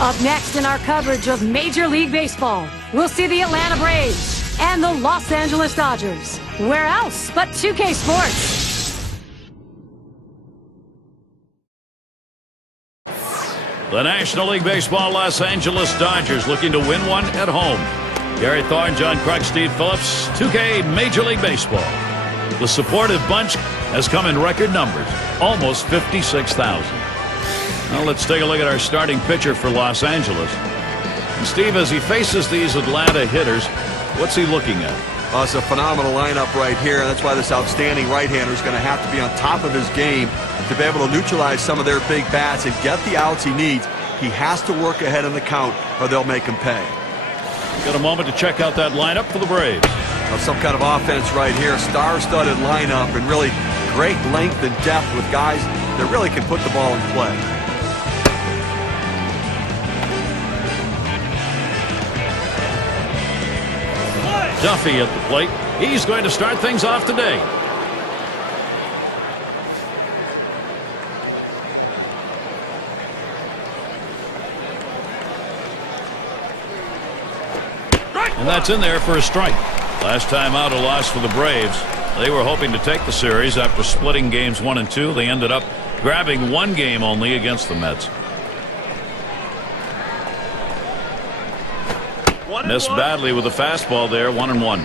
Up next in our coverage of Major League Baseball, we'll see the Atlanta Braves and the Los Angeles Dodgers. Where else but 2K Sports? The National League Baseball Los Angeles Dodgers looking to win one at home. Gary Thorne, John Kruk, Steve Phillips, 2K Major League Baseball. The supportive bunch has come in record numbers, almost 56,000. Now let's take a look at our starting pitcher for Los Angeles. And Steve, as he faces these Atlanta hitters, what's he looking at? It's a phenomenal lineup right here. That's why this outstanding right-hander is going to have to be on top of his game to be able to neutralize some of their big bats and get the outs he needs. He has to work ahead in the count or they'll make him pay. Got a moment to check out that lineup for the Braves. Some kind of offense right here. Star-studded lineup and really great length and depth with guys that really can put the ball in play. Duffy at the plate. He's going to start things off today. And that's in there for a strike. Last time out, a loss for the Braves. They were hoping to take the series after splitting games 1 and 2. They ended up grabbing one game only against the Mets. Missed badly with a fastball there, 1-1.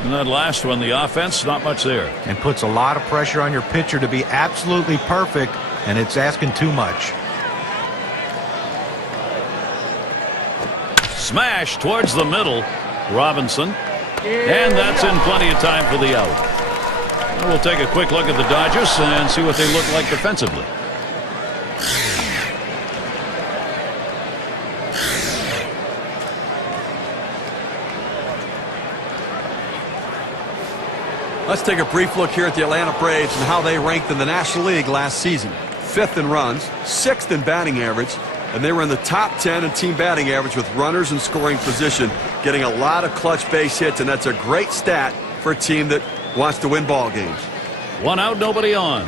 And that last one, the offense, not much there. And puts a lot of pressure on your pitcher to be absolutely perfect, and it's asking too much. Smash towards the middle. Robinson. And that's in plenty of time for the out. We'll take a quick look at the Dodgers and see what they look like defensively. Let's take a brief look here at the Atlanta Braves and how they ranked in the National League last season. 5th in runs, 6th in batting average, and they were in the top 10 in team batting average with runners in scoring position, getting a lot of clutch base hits, and that's a great stat for a team that wants to win ball games. One out, nobody on.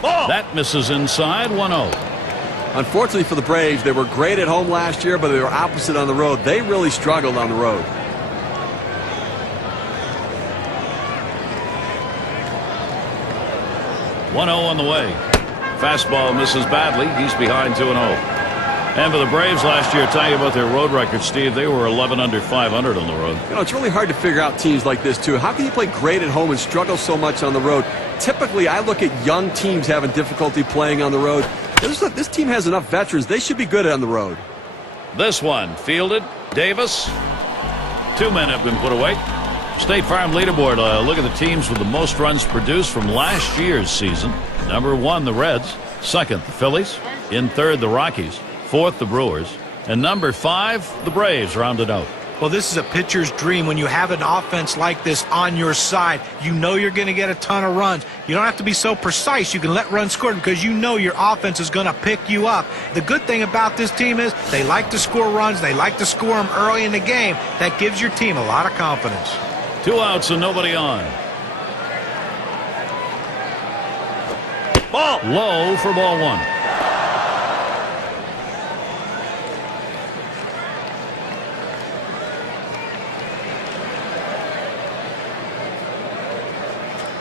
Ball. That misses inside, 1-0. Unfortunately for the Braves, they were great at home last year, but they were opposite on the road. They really struggled on the road. On the way. Fastball misses badly. He's behind 2-0. And for the Braves last year, tell you about their road record, Steve. They were 11 under 500 on the road. You know, it's really hard to figure out teams like this, too. How can you play great at home and struggle so much on the road? Typically, I look at young teams having difficulty playing on the road. This team has enough veterans. They should be good on the road. This one, fielded. Davis. 2 men have been put away. State Farm leaderboard. Look at the teams with the most runs produced from last year's season. Number 1, the Reds. 2nd, the Phillies. In 3rd, the Rockies. 4th, the Brewers. And number 5, the Braves rounded out. Well, this is a pitcher's dream. When you have an offense like this on your side, you know you're going to get a ton of runs. You don't have to be so precise. You can let runs score because you know your offense is going to pick you up. The good thing about this team is they like to score runs. They like to score them early in the game. That gives your team a lot of confidence. 2 outs and nobody on. Ball. Low for ball 1.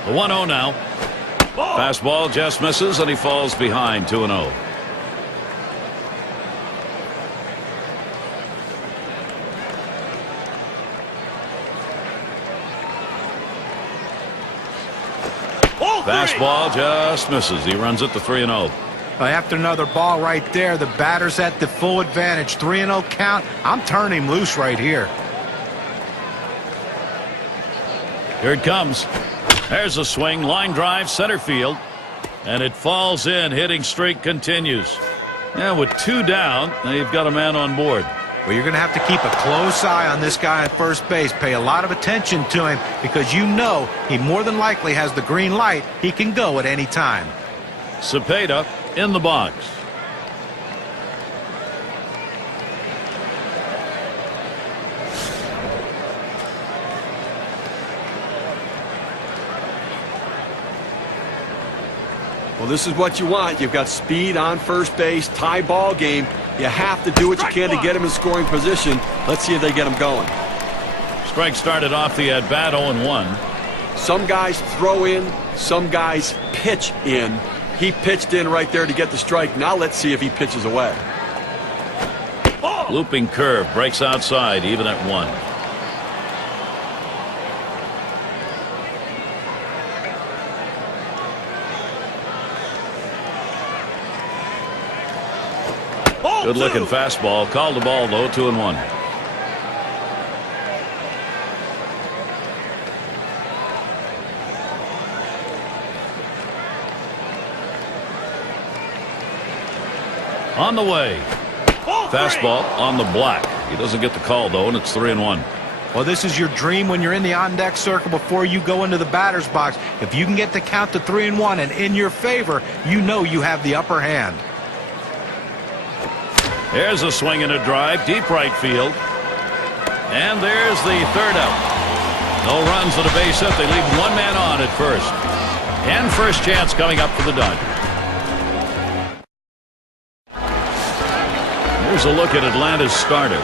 The 1-0 now. Ball. Fastball just misses and he falls behind 2-0. Fastball just misses. He runs it to 3-0. After another ball right there, the batter's at the full advantage. 3-0 count. I'm turning him loose right here. Here it comes. There's a swing. Line drive, center field. And it falls in. Hitting streak continues. And with 2 down, they've got a man on board. Well, you're going to have to keep a close eye on this guy at first base. Pay a lot of attention to him because you know he more than likely has the green light. He can go at any time. Cepeda in the box. Well, this is what you want. You've got speed on first base, tie ball game. You have to do what you can to get him in scoring position. Let's see if they get him going. Strike started off the at-bat 0-1. Some guys throw in, some guys pitch in. He pitched in right there to get the strike. Now let's see if he pitches away. Looping curve breaks outside, even at 1. Good looking fastball. Called the ball though. 2-1. On the way. Fastball on the block. He doesn't get the call though, and it's 3-1. Well, this is your dream when you're in the on-deck circle before you go into the batter's box. If you can get the count to 3-1 and in your favor, you know you have the upper hand. There's a swing and a drive, deep right field. And there's the third out. No runs at a base hit. They leave one man on at first. And first chance coming up for the Dodgers. Here's a look at Atlanta's starter.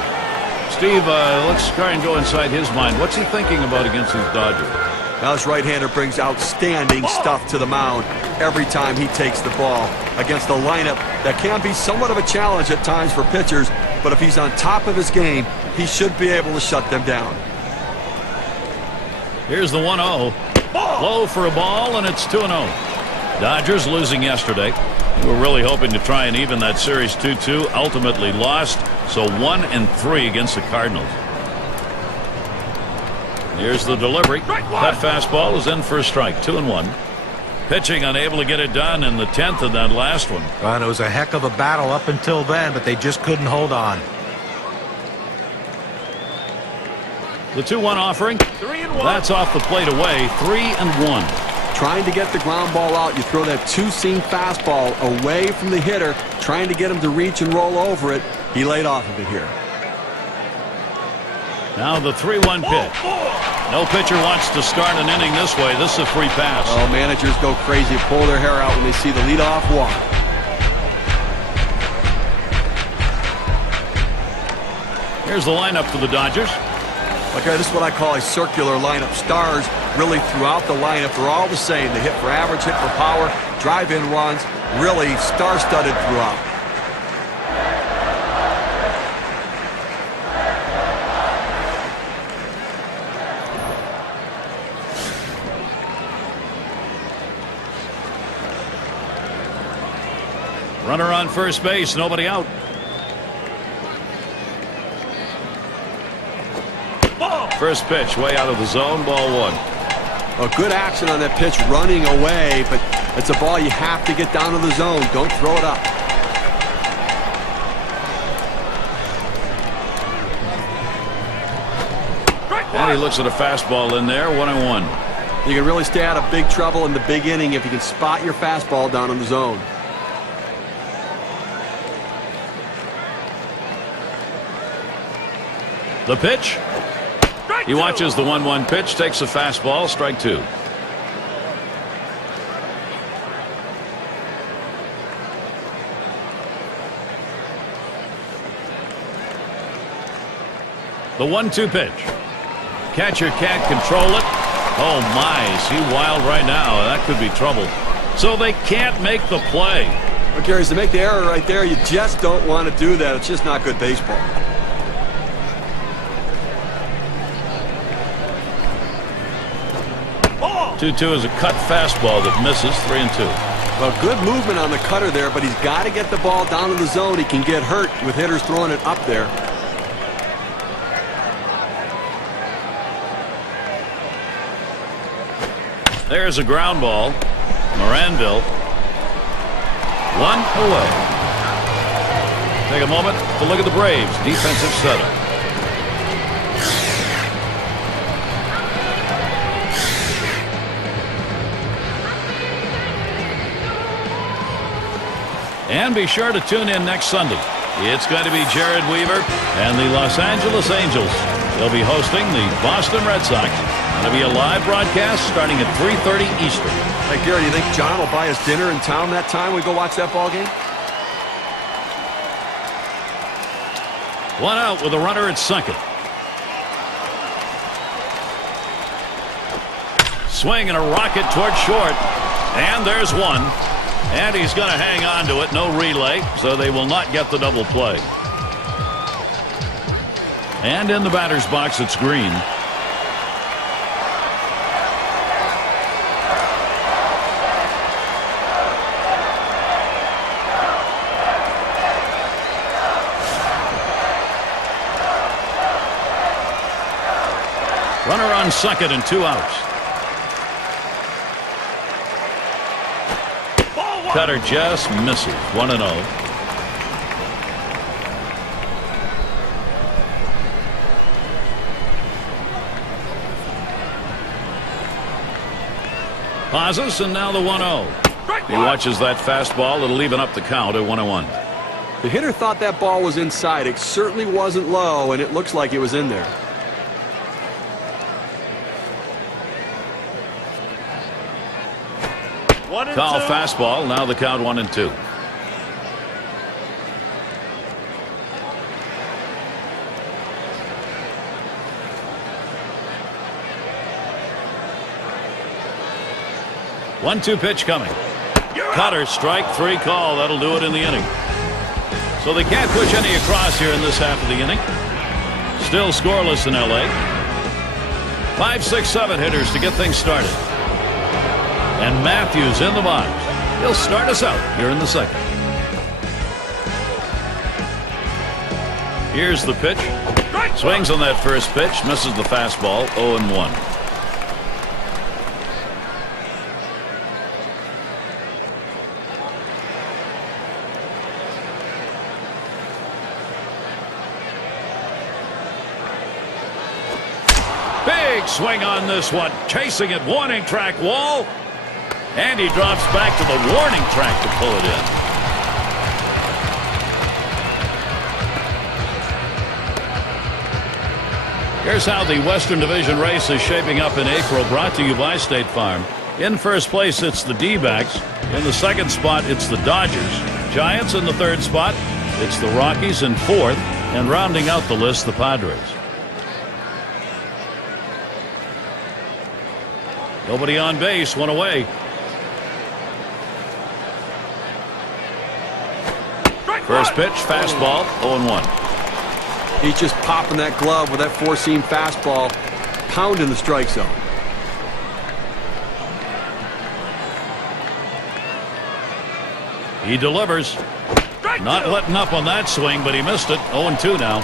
Steve, let's try and go inside his mind. What's he thinking about against these Dodgers? Now his right-hander brings outstanding stuff to the mound every time he takes the ball against a lineup that can be somewhat of a challenge at times for pitchers, but if he's on top of his game, he should be able to shut them down. Here's the 1-0. Low for a ball, and it's 2-0. Dodgers losing yesterday. We're really hoping to try and even that series 2-2. Ultimately lost, so 1-3 against the Cardinals. Here's the delivery. That fastball is in for a strike. 2-1. Pitching unable to get it done in the 10th in that last one. And it was a heck of a battle up until then, but they just couldn't hold on. The 2-1 offering. That's off the plate away. 3-1. Trying to get the ground ball out, you throw that two-seam fastball away from the hitter, trying to get him to reach and roll over it. He laid off of it here. Now the 3-1 pitch. No pitcher wants to start an inning this way. This is a free pass. Oh, managers go crazy, pull their hair out when they see the leadoff walk. Here's the lineup for the Dodgers. Okay, this is what I call a circular lineup. Stars really throughout the lineup are all the same. They hit for average, hit for power, drive-in runs, really star-studded throughout. Runner on first base, nobody out. First pitch way out of the zone, ball 1. A good action on that pitch, running away, but it's a ball you have to get down to the zone. Don't throw it up. And he looks at a fastball in there, 1-1. You can really stay out of big trouble in the big inning if you can spot your fastball down in the zone. The pitch. He watches the 1-1 pitch, takes a fastball, strike 2. The 1-2 pitch. Catcher can't control it. Oh my, is he wild right now? That could be trouble. So they can't make the play. Well, Gary, to make the error right there, you just don't want to do that. It's just not good baseball. Oh! 2-2 is a cut fastball that misses. 3-2. Well, good movement on the cutter there, but he's got to get the ball down in the zone. He can get hurt with hitters throwing it up there. There's a ground ball. Moranville. 1 away. Take a moment to look at the Braves' defensive setup. And be sure to tune in next Sunday. It's going to be Jared Weaver and the Los Angeles Angels. They'll be hosting the Boston Red Sox. Going to be a live broadcast starting at 3:30 Eastern. Hey, Gary, you think John will buy us dinner in town that time we go watch that ball game? One out with a runner at second. Swing and a rocket toward short. And there's one. And he's going to hang on to it. No relay, so they will not get the double play. And in the batter's box, it's Green. Runner on second and 2 outs. Cutter just misses. 1-0. Pauses, and now the 1-0. He watches that fastball. It'll even up the count at 1-1. The hitter thought that ball was inside. It certainly wasn't low, and it looks like it was in there. Foul fastball. Now the count 1-2. One-two pitch coming. Cutter, strike 3 call. That'll do it in the inning. So they can't push any across here in this half of the inning. Still scoreless in L.A. 5, 6, 7 hitters to get things started. And Matthews in the box. He'll start us out here in the second. Here's the pitch. Swings on that first pitch. Misses the fastball. 0-1. Big swing on this one. Chasing it. Warning track wall. And he drops back to the warning track to pull it in. Here's how the Western Division race is shaping up in April, brought to you by State Farm. In first place, it's the D-backs. In the second spot, it's the Dodgers. Giants in the third spot. It's the Rockies in fourth. And rounding out the list, the Padres. Nobody on base, one away. First pitch, fastball, 0-1. He's just popping that glove with that four-seam fastball, pounding the strike zone. He delivers. Not letting up on that swing, but he missed it. 0-2 now.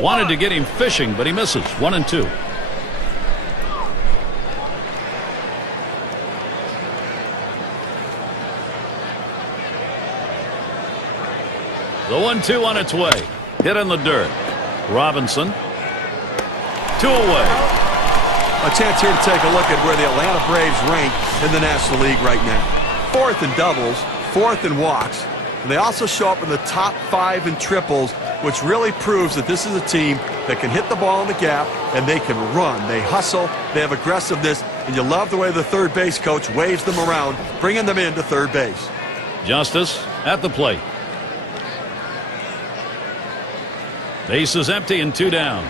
Wanted to get him fishing, but he misses. 1-2. The 1-2 on its way. Hit in the dirt. Robinson. 2 away. A chance here to take a look at where the Atlanta Braves rank in the National League right now. 4th in doubles, 4th in walks. And they also show up in the top 5 in triples, which really proves that this is a team that can hit the ball in the gap and they can run. They hustle, they have aggressiveness, and you love the way the third base coach waves them around, bringing them into third base. Justice at the plate. Base is empty and 2 down.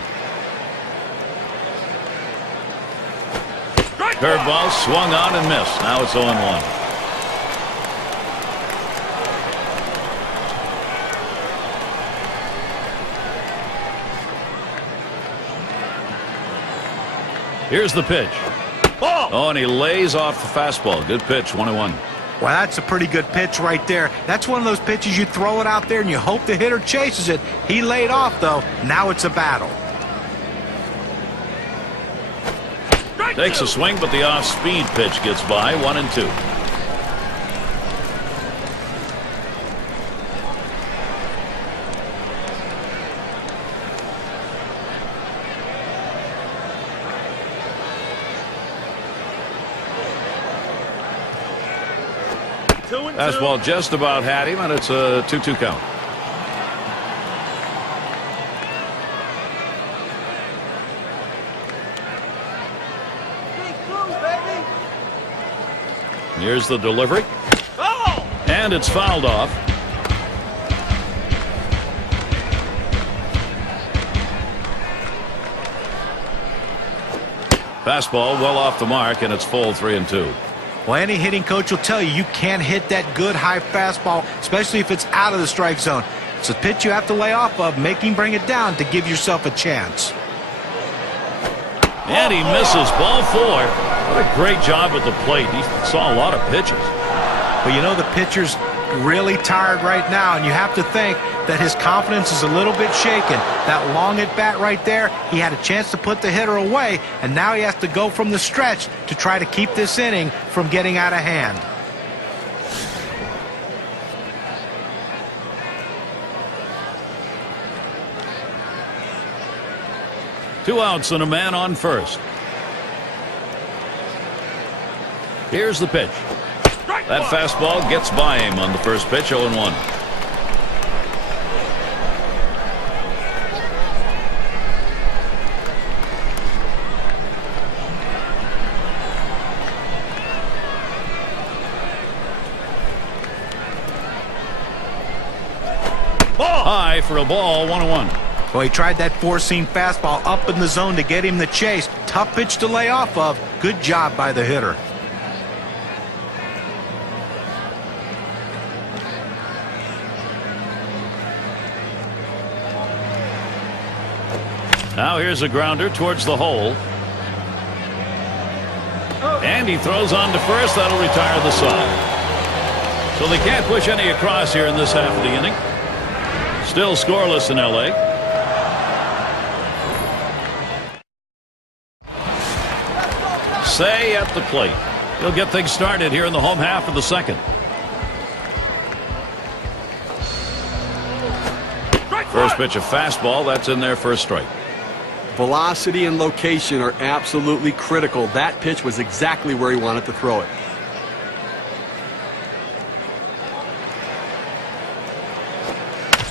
Curveball swung on and missed. Now it's 0-1. Here's the pitch. Oh, and he lays off the fastball. Good pitch, 1-1. Well, that's a pretty good pitch right there. That's one of those pitches you throw it out there and you hope the hitter chases it. He laid off, though. Now it's a battle. Takes a swing, but the off-speed pitch gets by. 1-2. Fastball just about had him, and it's a 2-2 count. Here's the delivery. And it's fouled off. Fastball well off the mark, and it's full 3-2. Well, any hitting coach will tell you can't hit that good high fastball, especially if it's out of the strike zone. It's a pitch you have to lay off of, make him bring it down to give yourself a chance. And he misses. Ball 4. What a great job at the plate. He saw a lot of pitches. But you know, the pitcher's really tired right now, and you have to think that his confidence is a little bit shaken. That long at bat right there, he had a chance to put the hitter away, and now he has to go from the stretch to try to keep this inning from getting out of hand. Two outs and a man on first. Here's the pitch. That fastball gets by him on the first pitch, 0-1. High for a ball, 1-1. Well, he tried that four-seam fastball up in the zone to get him the chase. Tough pitch to lay off of. Good job by the hitter. Now here's a grounder towards the hole. And he throws on to first. That'll retire the side. So they can't push any across here in this half of the inning. Still scoreless in L.A. Say at the plate. He'll get things started here in the home half of the second. First pitch, a fastball. That's in there for a strike. Velocity and location are absolutely critical. That pitch was exactly where he wanted to throw it.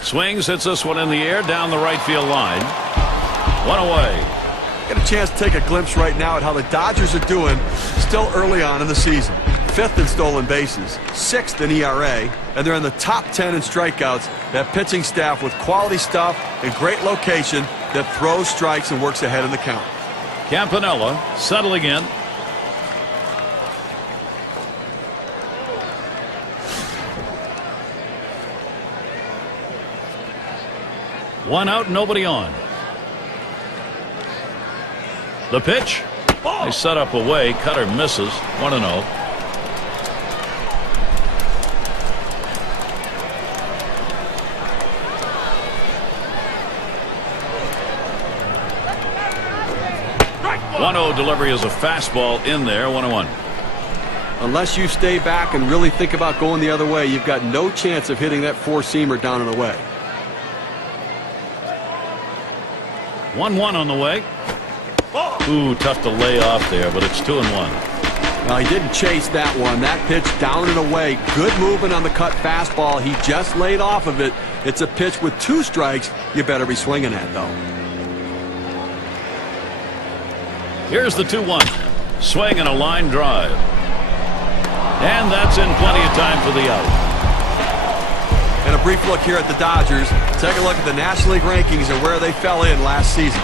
Swings, hits this one in the air down the right field line. One away. Get a chance to take a glimpse right now at how the Dodgers are doing still early on in the season. 5th in stolen bases, 6th in ERA, and they're in the top 10 in strikeouts. That pitching staff with quality stuff and great location that throws strikes and works ahead in the count. Campanella settling in. One out, nobody on. The pitch. They set up away. Cutter misses. 1-0. Delivery is a fastball in there. 1-1. Unless you stay back and really think about going the other way, you've got no chance of hitting that four-seamer down and away. 1-1 on the way. Ooh, tough to lay off there, but it's 2-1. Now, he didn't chase that one. That pitch down and away. Good movement on the cut fastball. He just laid off of it. It's a pitch with 2 strikes. You better be swinging at, though. Here's the 2-1. Swing and a line drive. And that's in plenty of time for the out. And a brief look here at the Dodgers. Take a look at the National League rankings and where they fell in last season.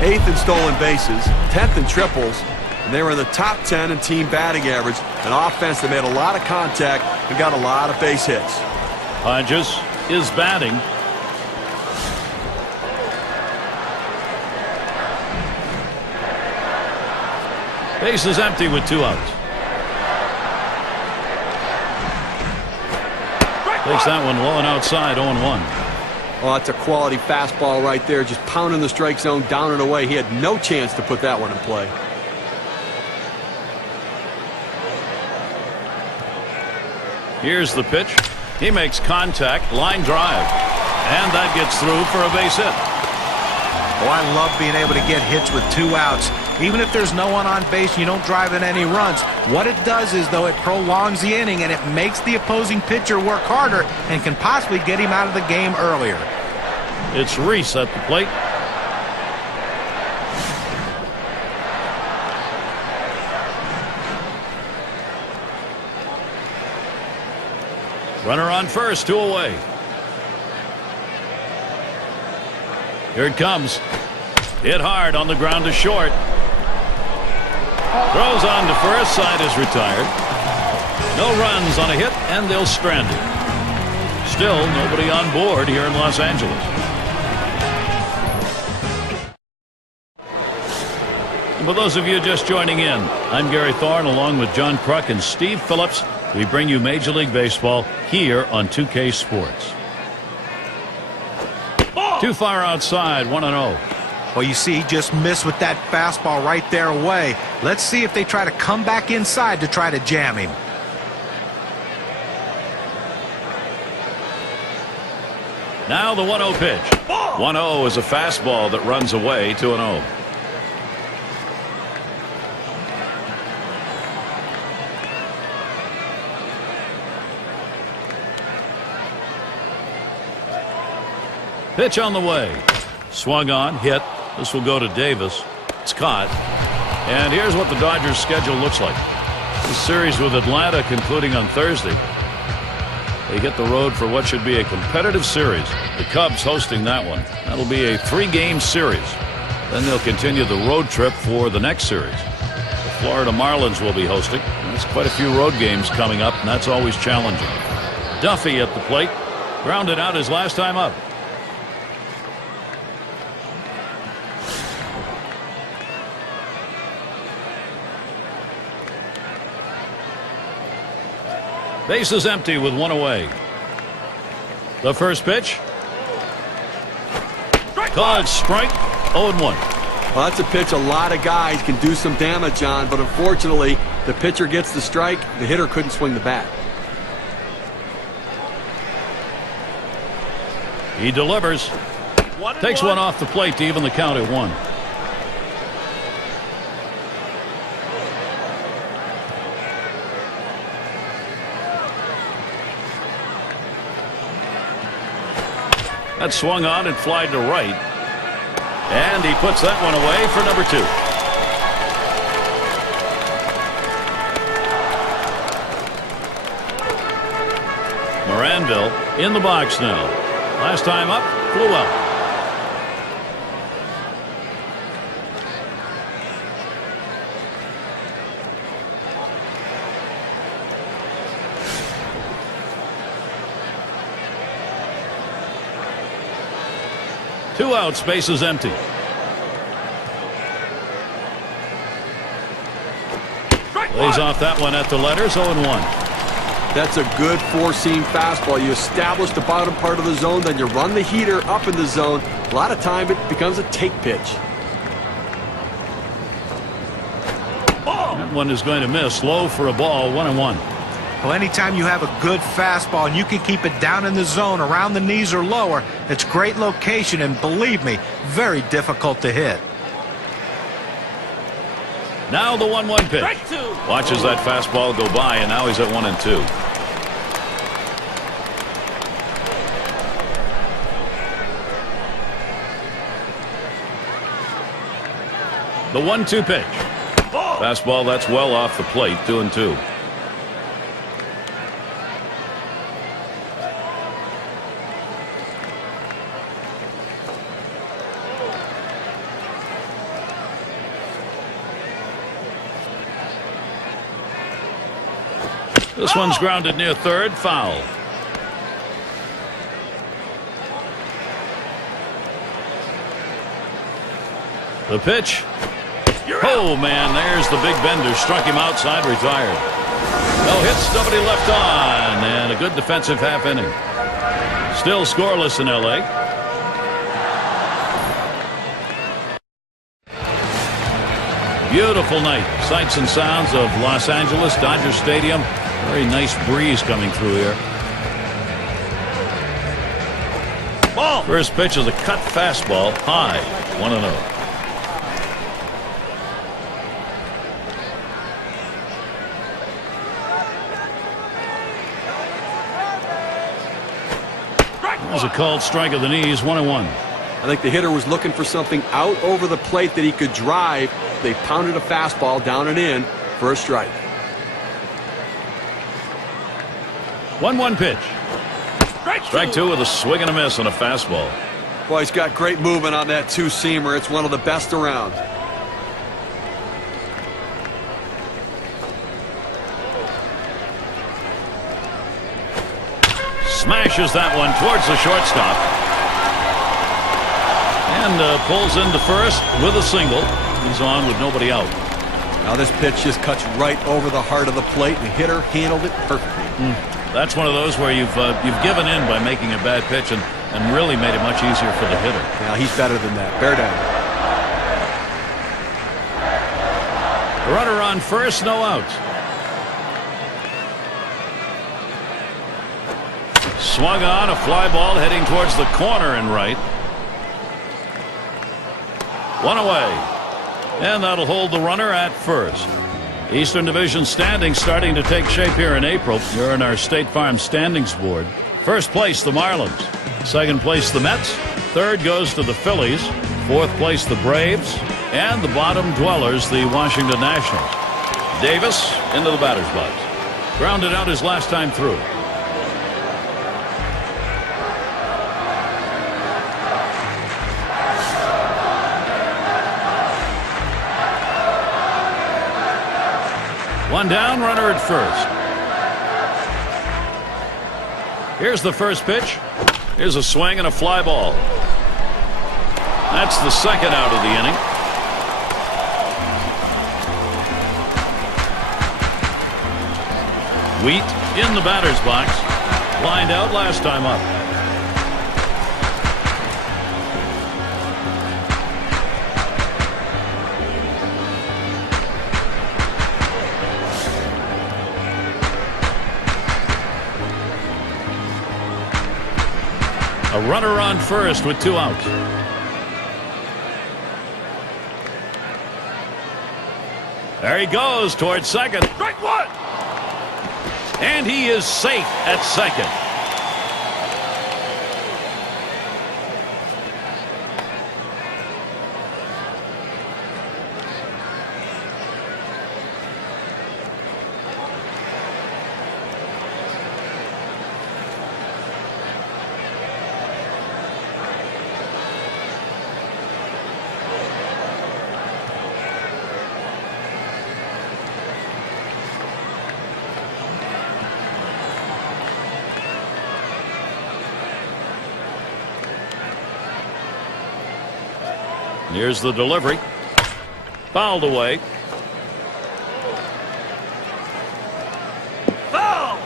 8th in stolen bases, 10th in triples, and they were in the top 10 in team batting average. An offense that made a lot of contact and got a lot of base hits. Hodges is batting. Base is empty with 2 outs. Takes that one low and outside, 0-1. Oh, that's a quality fastball right there, just pounding the strike zone down and away. He had no chance to put that one in play. Here's the pitch. He makes contact, line drive, and that gets through for a base hit. Oh, I love being able to get hits with 2 outs. Even if there's no one on base, you don't drive in any runs. What it does is, though, it prolongs the inning and it makes the opposing pitcher work harder and can possibly get him out of the game earlier. It's Reese at the plate. Runner on first, 2 away. Here it comes. Hit hard on the ground to short. Throws on to first. Side is retired. No runs on a hit, and they'll strand it. Still nobody on board here in Los Angeles. And for those of you just joining in, I'm Gary Thorne along with John Kruk and Steve Phillips. We bring you Major League Baseball here on 2K Sports. Too far outside, 1-0. Well, you see, he just missed with that fastball right there away. Let's see if they try to come back inside to try to jam him. Now the 1-0 pitch. 1-0 is a fastball that runs away, 2-0. Pitch on the way. Swung on, hit. This will go to Davis. It's caught. And here's what the Dodgers' schedule looks like. The series with Atlanta concluding on Thursday. They get the road for what should be a competitive series. The Cubs hosting that one. That'll be a 3-game series. Then they'll continue the road trip for the next series. The Florida Marlins will be hosting. There's quite a few road games coming up, and that's always challenging. Duffy at the plate. Grounded out his last time up. Base is empty with 1 away. The first pitch. Called strike. 0-1. Well, that's a pitch a lot of guys can do some damage on, but unfortunately, the pitcher gets the strike. The hitter couldn't swing the bat. He delivers. Takes one off the plate to even the count at 1. That swung on and flied to right. And he puts that one away for number 2. Moranville in the box now. Last time up, flew out. Two out, space is empty. Lays off that one at the letters, 0-1. That's a good four-seam fastball. You establish the bottom part of the zone, then you run the heater up in the zone. A lot of time it becomes a take pitch. That one is going to miss. Low for a ball, 1-1. Well, anytime you have a good fastball and you can keep it down in the zone around the knees or lower, it's great location and, believe me, very difficult to hit. Now the 1-1 pitch. Watches that fastball go by, and now he's at 1-2. The 1-2 pitch. Fastball that's well off the plate, 2-2. This one's grounded near third, foul. The pitch. Oh, man, there's the big bender. Struck him outside, retired. No hits, nobody left on, and a good defensive half inning. Still scoreless in L.A. Beautiful night. Sights and sounds of Los Angeles, Dodger Stadium. Very nice breeze coming through here. Ball. First pitch is a cut fastball, high, 1-0. There's a called strike of the knees, 1-1. I think the hitter was looking for something out over the plate that he could drive. They pounded a fastball down and in for a strike. 1-1 pitch. Strike two with a swing and a miss on a fastball. Boy, he's got great movement on that two-seamer. It's one of the best around. Smashes that one towards the shortstop. And pulls into first with a single. He's on with nobody out. Now this pitch just cuts right over the heart of the plate. The hitter handled it perfectly. That's one of those where you've given in by making a bad pitch and really made it much easier for the hitter. Now he's better than that. Bear down. The runner on first, no outs. Swung on, a fly ball heading towards the corner and right. One away. And that'll hold the runner at first. Eastern Division standings starting to take shape here in April. You're in our State Farm standings board. First place, the Marlins. Second place, the Mets. Third goes to the Phillies. Fourth place, the Braves. And the bottom dwellers, the Washington Nationals. Davis into the batter's box. Grounded out his last time through. One down, runner at first. Here's the first pitch. Here's a swing and a fly ball. That's the second out of the inning. Wheat in the batter's box. Lined out last time up. A runner on first with 2 outs. There he goes towards second. Strike one. And he is safe at second. Here's the delivery. Fouled away. Foul!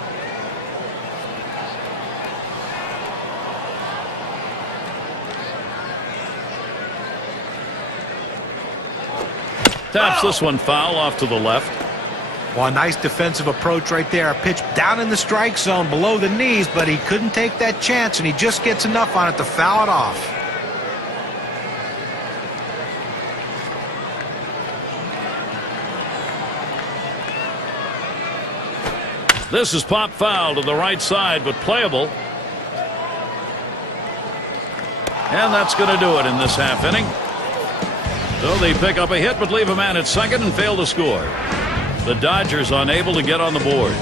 Taps this one foul off to the left. Well, a nice defensive approach right there. A pitch down in the strike zone below the knees, but he couldn't take that chance, and he just gets enough on it to foul it off. This is pop foul to the right side, but playable. And that's going to do it in this half inning. So they pick up a hit, but leave a man at second and fail to score. The Dodgers unable to get on the board.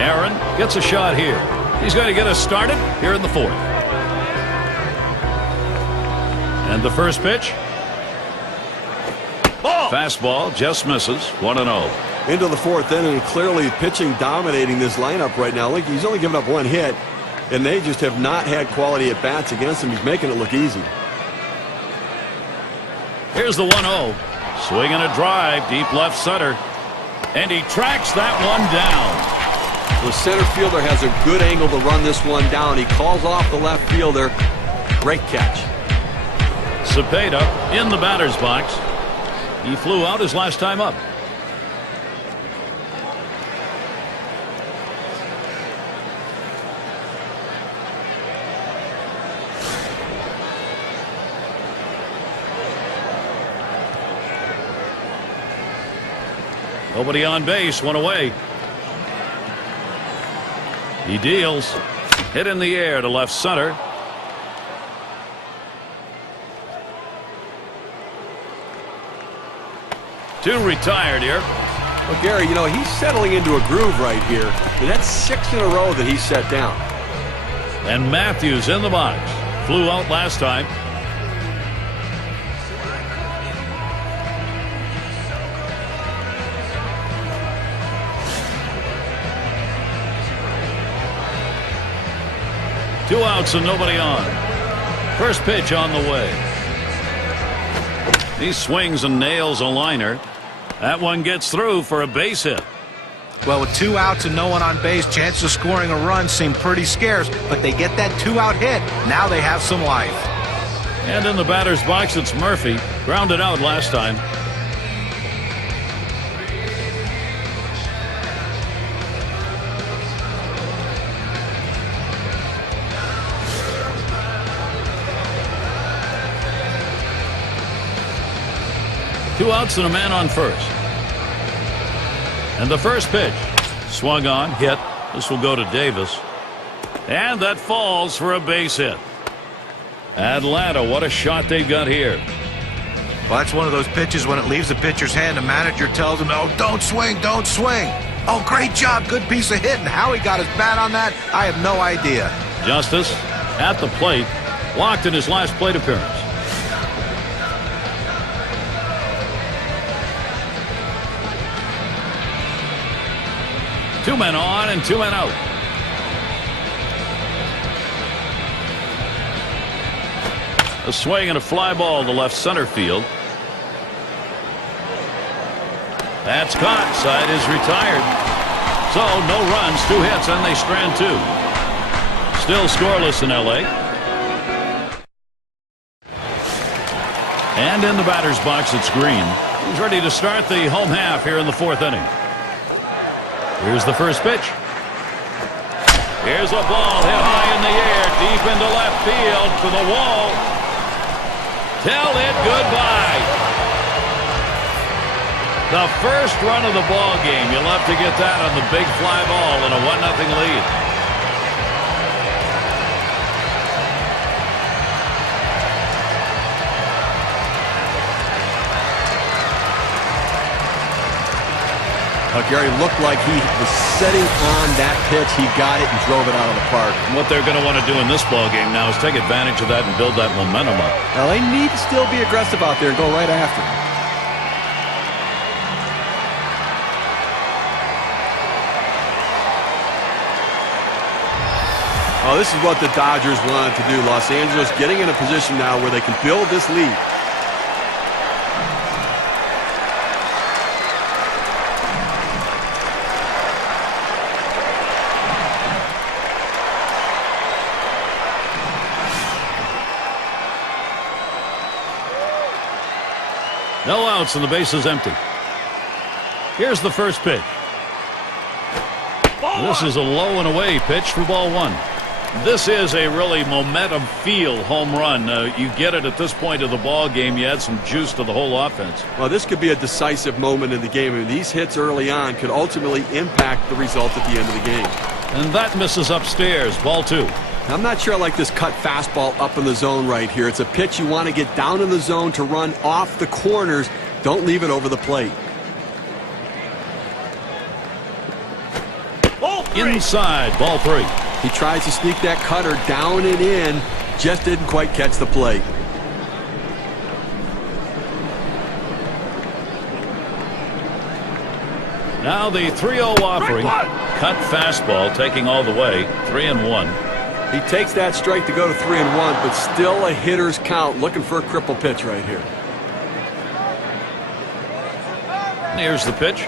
Aaron gets a shot here. He's going to get us started here in the fourth. And the first pitch. Fastball just misses. 1-0. Into the fourth inning, clearly pitching dominating this lineup right now. Look, he's only given up 1 hit, and they just have not had quality at bats against him. He's making it look easy. Here's the 1-0. Swinging a drive deep left center, and he tracks that one down. The center fielder has a good angle to run this one down. He calls off the left fielder. Great catch. Cepeda in the batter's box. He flew out his last time up. Nobody on base, 1 away. He deals. Hit in the air to left center. Two retired here. Well, Gary, you know, he's settling into a groove right here. And that's 6 in a row that he's set down. And Matthews in the box. Flew out last time. Two outs and nobody on. First pitch on the way. He swings and nails a liner. That one gets through for a base hit. Well, with 2 outs and no one on base, chances of scoring a run seem pretty scarce, but they get that 2-out hit. Now they have some life. And in the batter's box, it's Murphy. Grounded out last time. Two outs and a man on first. And the first pitch. Swung on, hit. This will go to Davis. And that falls for a base hit. Atlanta, what a shot they've got here. Well, that's one of those pitches when it leaves the pitcher's hand, the manager tells him, oh, don't swing, don't swing. Oh, great job, good piece of hit. And how he got his bat on that, I have no idea. Justice at the plate. Walked in his last plate appearance. Two men on and 2 men out. A swing and a fly ball to left center field. That's caught. Side is retired. So no runs, 2 hits, and they strand 2. Still scoreless in L.A. And in the batter's box, it's Green. He's ready to start the home half here in the 4th inning. Here's the first pitch. Here's a ball hit high in the air, deep into left field to the wall. Tell it goodbye. The first run of the ball game. You'll have to get that on the big fly ball in a 1-0 lead. Gary looked like he was setting on that pitch. He got it and drove it out of the park. And what they're going to want to do in this ball game now is take advantage of that and build that momentum up. Now they need to still be aggressive out there and go right after it. Oh, this is what the Dodgers wanted to do. Los Angeles getting in a position now where they can build this lead. No outs and the base is empty. Here's the first pitch. This is a low and away pitch for ball 1. This is a really momentum feel home run. You get it at this point of the ball game. You add some juice to the whole offense. Well, this could be a decisive moment in the game. I mean, these hits early on could ultimately impact the result at the end of the game. And that misses upstairs. Ball 2. I'm not sure I like this cut fastball up in the zone right here. It's a pitch you want to get down in the zone to run off the corners. Don't leave it over the plate. Inside, ball 3. He tries to sneak that cutter down and in. Just didn't quite catch the plate. Now the 3-0 offering. Cut fastball taking all the way. 3-1. He takes that strike to go to 3-1, but still a hitter's count. Looking for a cripple pitch right here. Here's the pitch.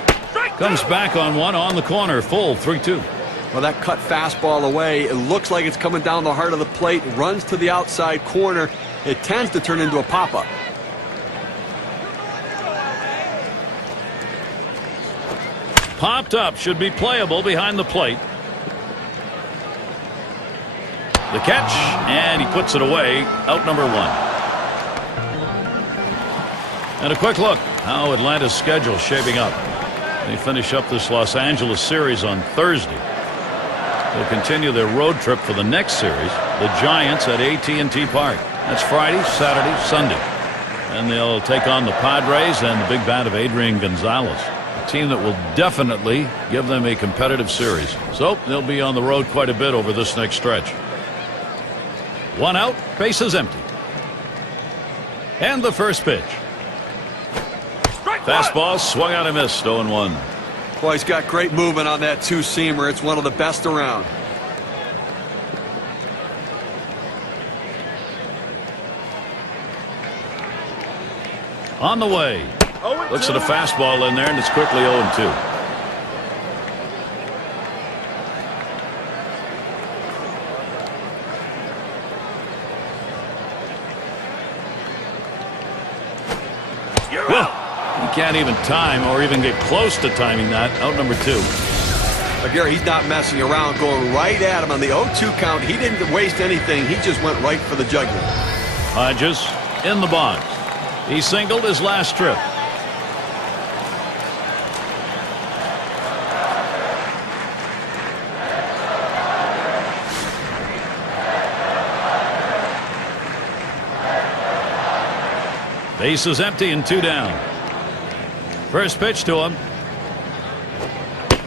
Comes back on one on the corner. Full 3-2. Well, that cut fastball away. It looks like it's coming down the heart of the plate. Runs to the outside corner. It tends to turn into a pop-up. Popped up. Should be playable behind the plate. The catch, and he puts it away. Out number 1. And a quick look how Atlanta's schedule shaping up. They finish up this Los Angeles series on Thursday. They'll continue their road trip for the next series, the Giants at AT&T Park. That's Friday, Saturday, Sunday. And they'll take on the Padres and the big bat of Adrian Gonzalez, a team that will definitely give them a competitive series. So they'll be on the road quite a bit over this next stretch. One out, bases empty. And the first pitch. Fastball swung out and missed, 0-1. Boy, he's got great movement on that two-seamer. It's one of the best around. On the way. Looks at a fastball in there, and it's quickly 0-2. Well, he can't even time or even get close to timing that. Out number 2. But Gary, he's not messing around, going right at him on the 0-2 count. He didn't waste anything. He just went right for the jugular. Hodges in the box. He singled his last trip. Base is empty and 2 down. First pitch to him.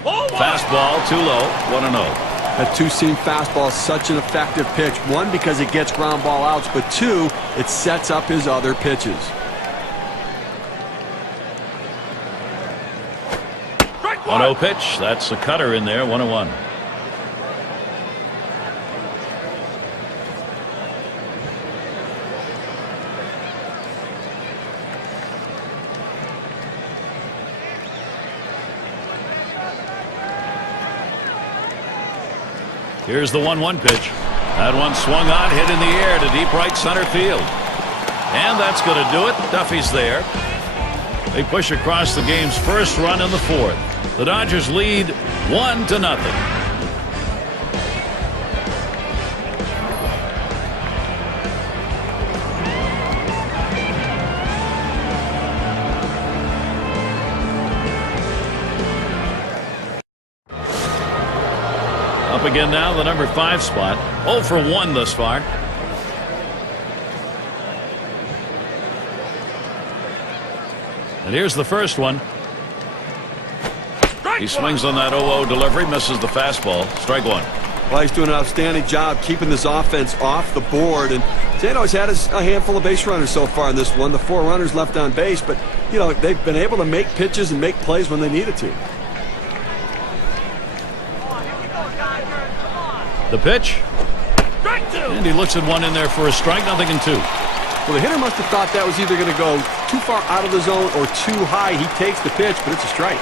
Fastball too low. 1-0. That two-seam fastball is such an effective pitch. One, because it gets ground ball outs, but two, it sets up his other pitches. 1-0 pitch. That's a cutter in there. 1-1. Here's the 1-1 pitch. That one swung on, hit in the air to deep right center field. And that's going to do it. Duffy's there. They push across the game's first run in the 4th. The Dodgers lead 1-0. Up again now, the number 5 spot. 0 for 1 thus far. And here's the first one. He swings on that 0-0 delivery, misses the fastball. Strike 1. Well, he's doing an outstanding job keeping this offense off the board. And Zano has had a handful of base runners so far in this one. The 4 runners left on base, but, you know, they've been able to make pitches and make plays when they needed to. The pitch. And he looks at one in there for a strike, 0-2. Well, the hitter must have thought that was either going to go too far out of the zone or too high. He takes the pitch, but it's a strike.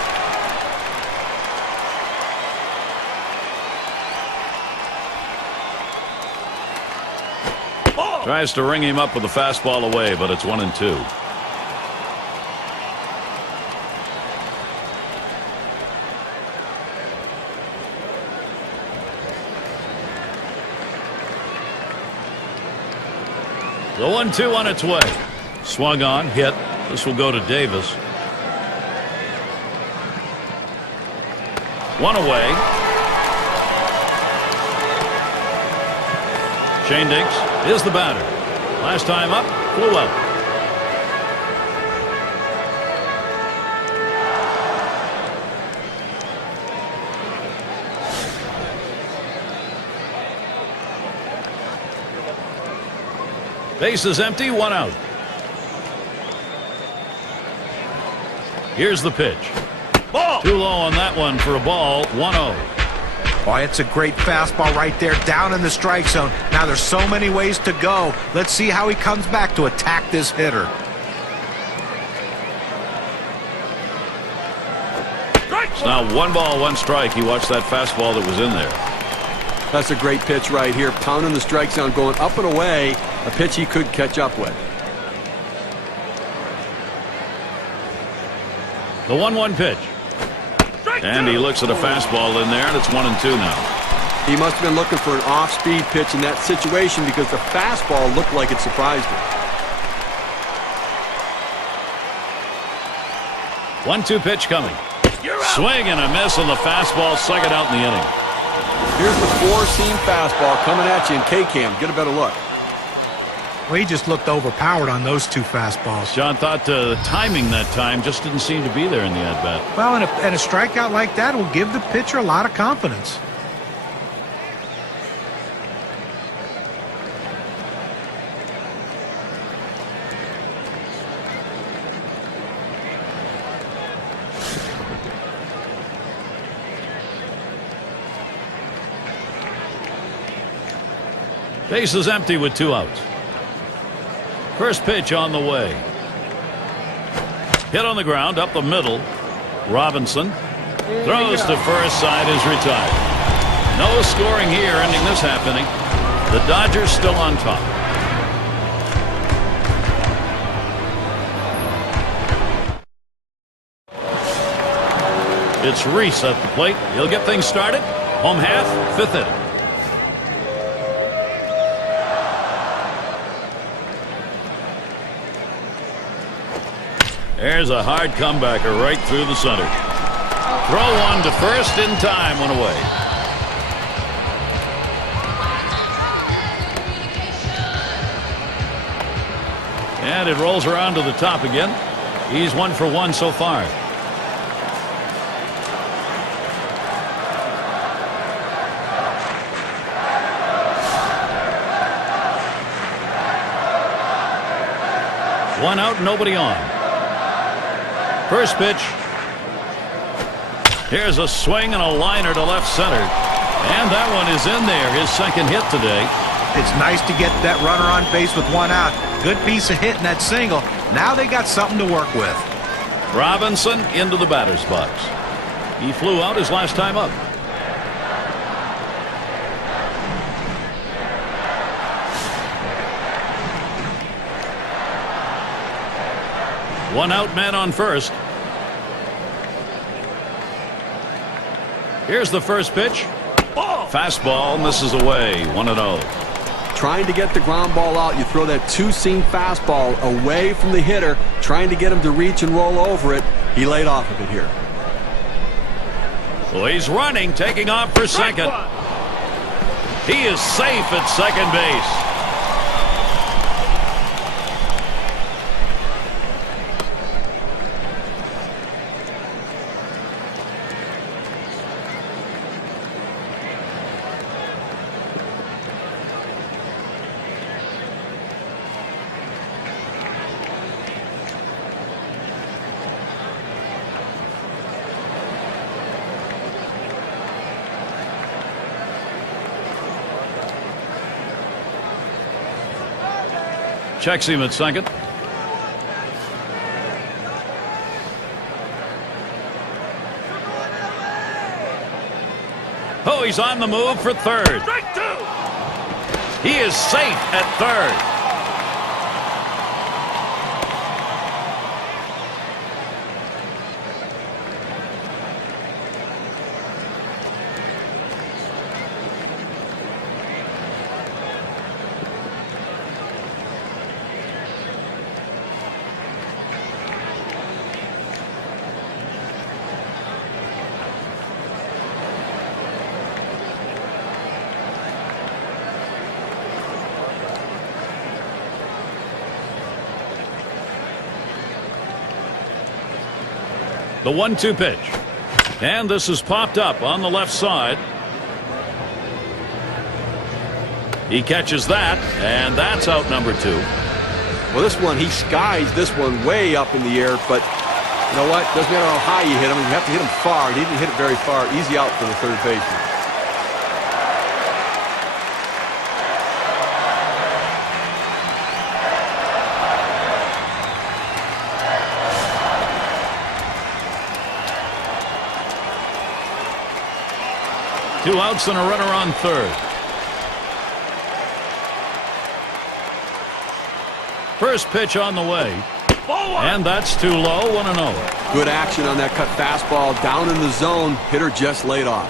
Tries to ring him up with a fastball away, but it's 1-2. The 1-2 on its way. Swung on, hit. This will go to Davis. One away. Shane Dinks is the batter. Last time up, flew out. Base is empty, 1 out. Here's the pitch. Ball. Too low on that one for a ball. 1-0. Oh, it's a great fastball right there, down in the strike zone. Now there's so many ways to go. Let's see how he comes back to attack this hitter. It's now 1 ball, 1 strike. He watched that fastball that was in there. That's a great pitch right here. Pounding the strike zone, going up and away. A pitch he could catch up with. The 1-1 pitch. And he looks at a fastball in there, and it's 1-2 now. He must have been looking for an off-speed pitch in that situation because the fastball looked like it surprised him. 1-2 pitch coming. Swing and a miss on the fastball, second out in the inning. Here's the four-seam fastball coming at you in K-Cam. Get a better look. Well, he just looked overpowered on those two fastballs. John thought the timing that time just didn't seem to be there in the at-bat. Well, and a strikeout like that will give the pitcher a lot of confidence. Base is empty with 2 outs. First pitch on the way. Hit on the ground up the middle. Robinson throws to first. Side is retired. No scoring here, ending this half inning. The Dodgers still on top. It's Reese at the plate. He'll get things started. Home half, 5th inning. There's a hard comebacker right through the center. Throw one to first in time, went away. And it rolls around to the top again. He's 1 for 1 so far. One out, nobody on. First pitch. Here's a swing and a liner to left center. And that one is in there, his second hit today. It's nice to get that runner on base with 1 out. Good piece of hitting that single. Now they got something to work with. Robinson into the batter's box. He flew out his last time up. One out, man on first. Here's the first pitch. Fastball misses away. 1-0. Trying to get the ground ball out, you throw that two-seam fastball away from the hitter, trying to get him to reach and roll over it. He laid off of it here. Well, he's running, taking off for second. He is safe at second base. Checks him at second. Oh, he's on the move for third. He is safe at third. The 1-2 pitch. And this is popped up on the left side. He catches that, and that's out number 2. Well, this one, he skies this one way up in the air, but you know what? Doesn't matter how high you hit him. You have to hit him far. He didn't hit it very far. Easy out for the third baseman. Two outs and a runner on third. First pitch on the way. And that's too low. 1-0. Good action on that cut fastball down in the zone. Hitter just laid off.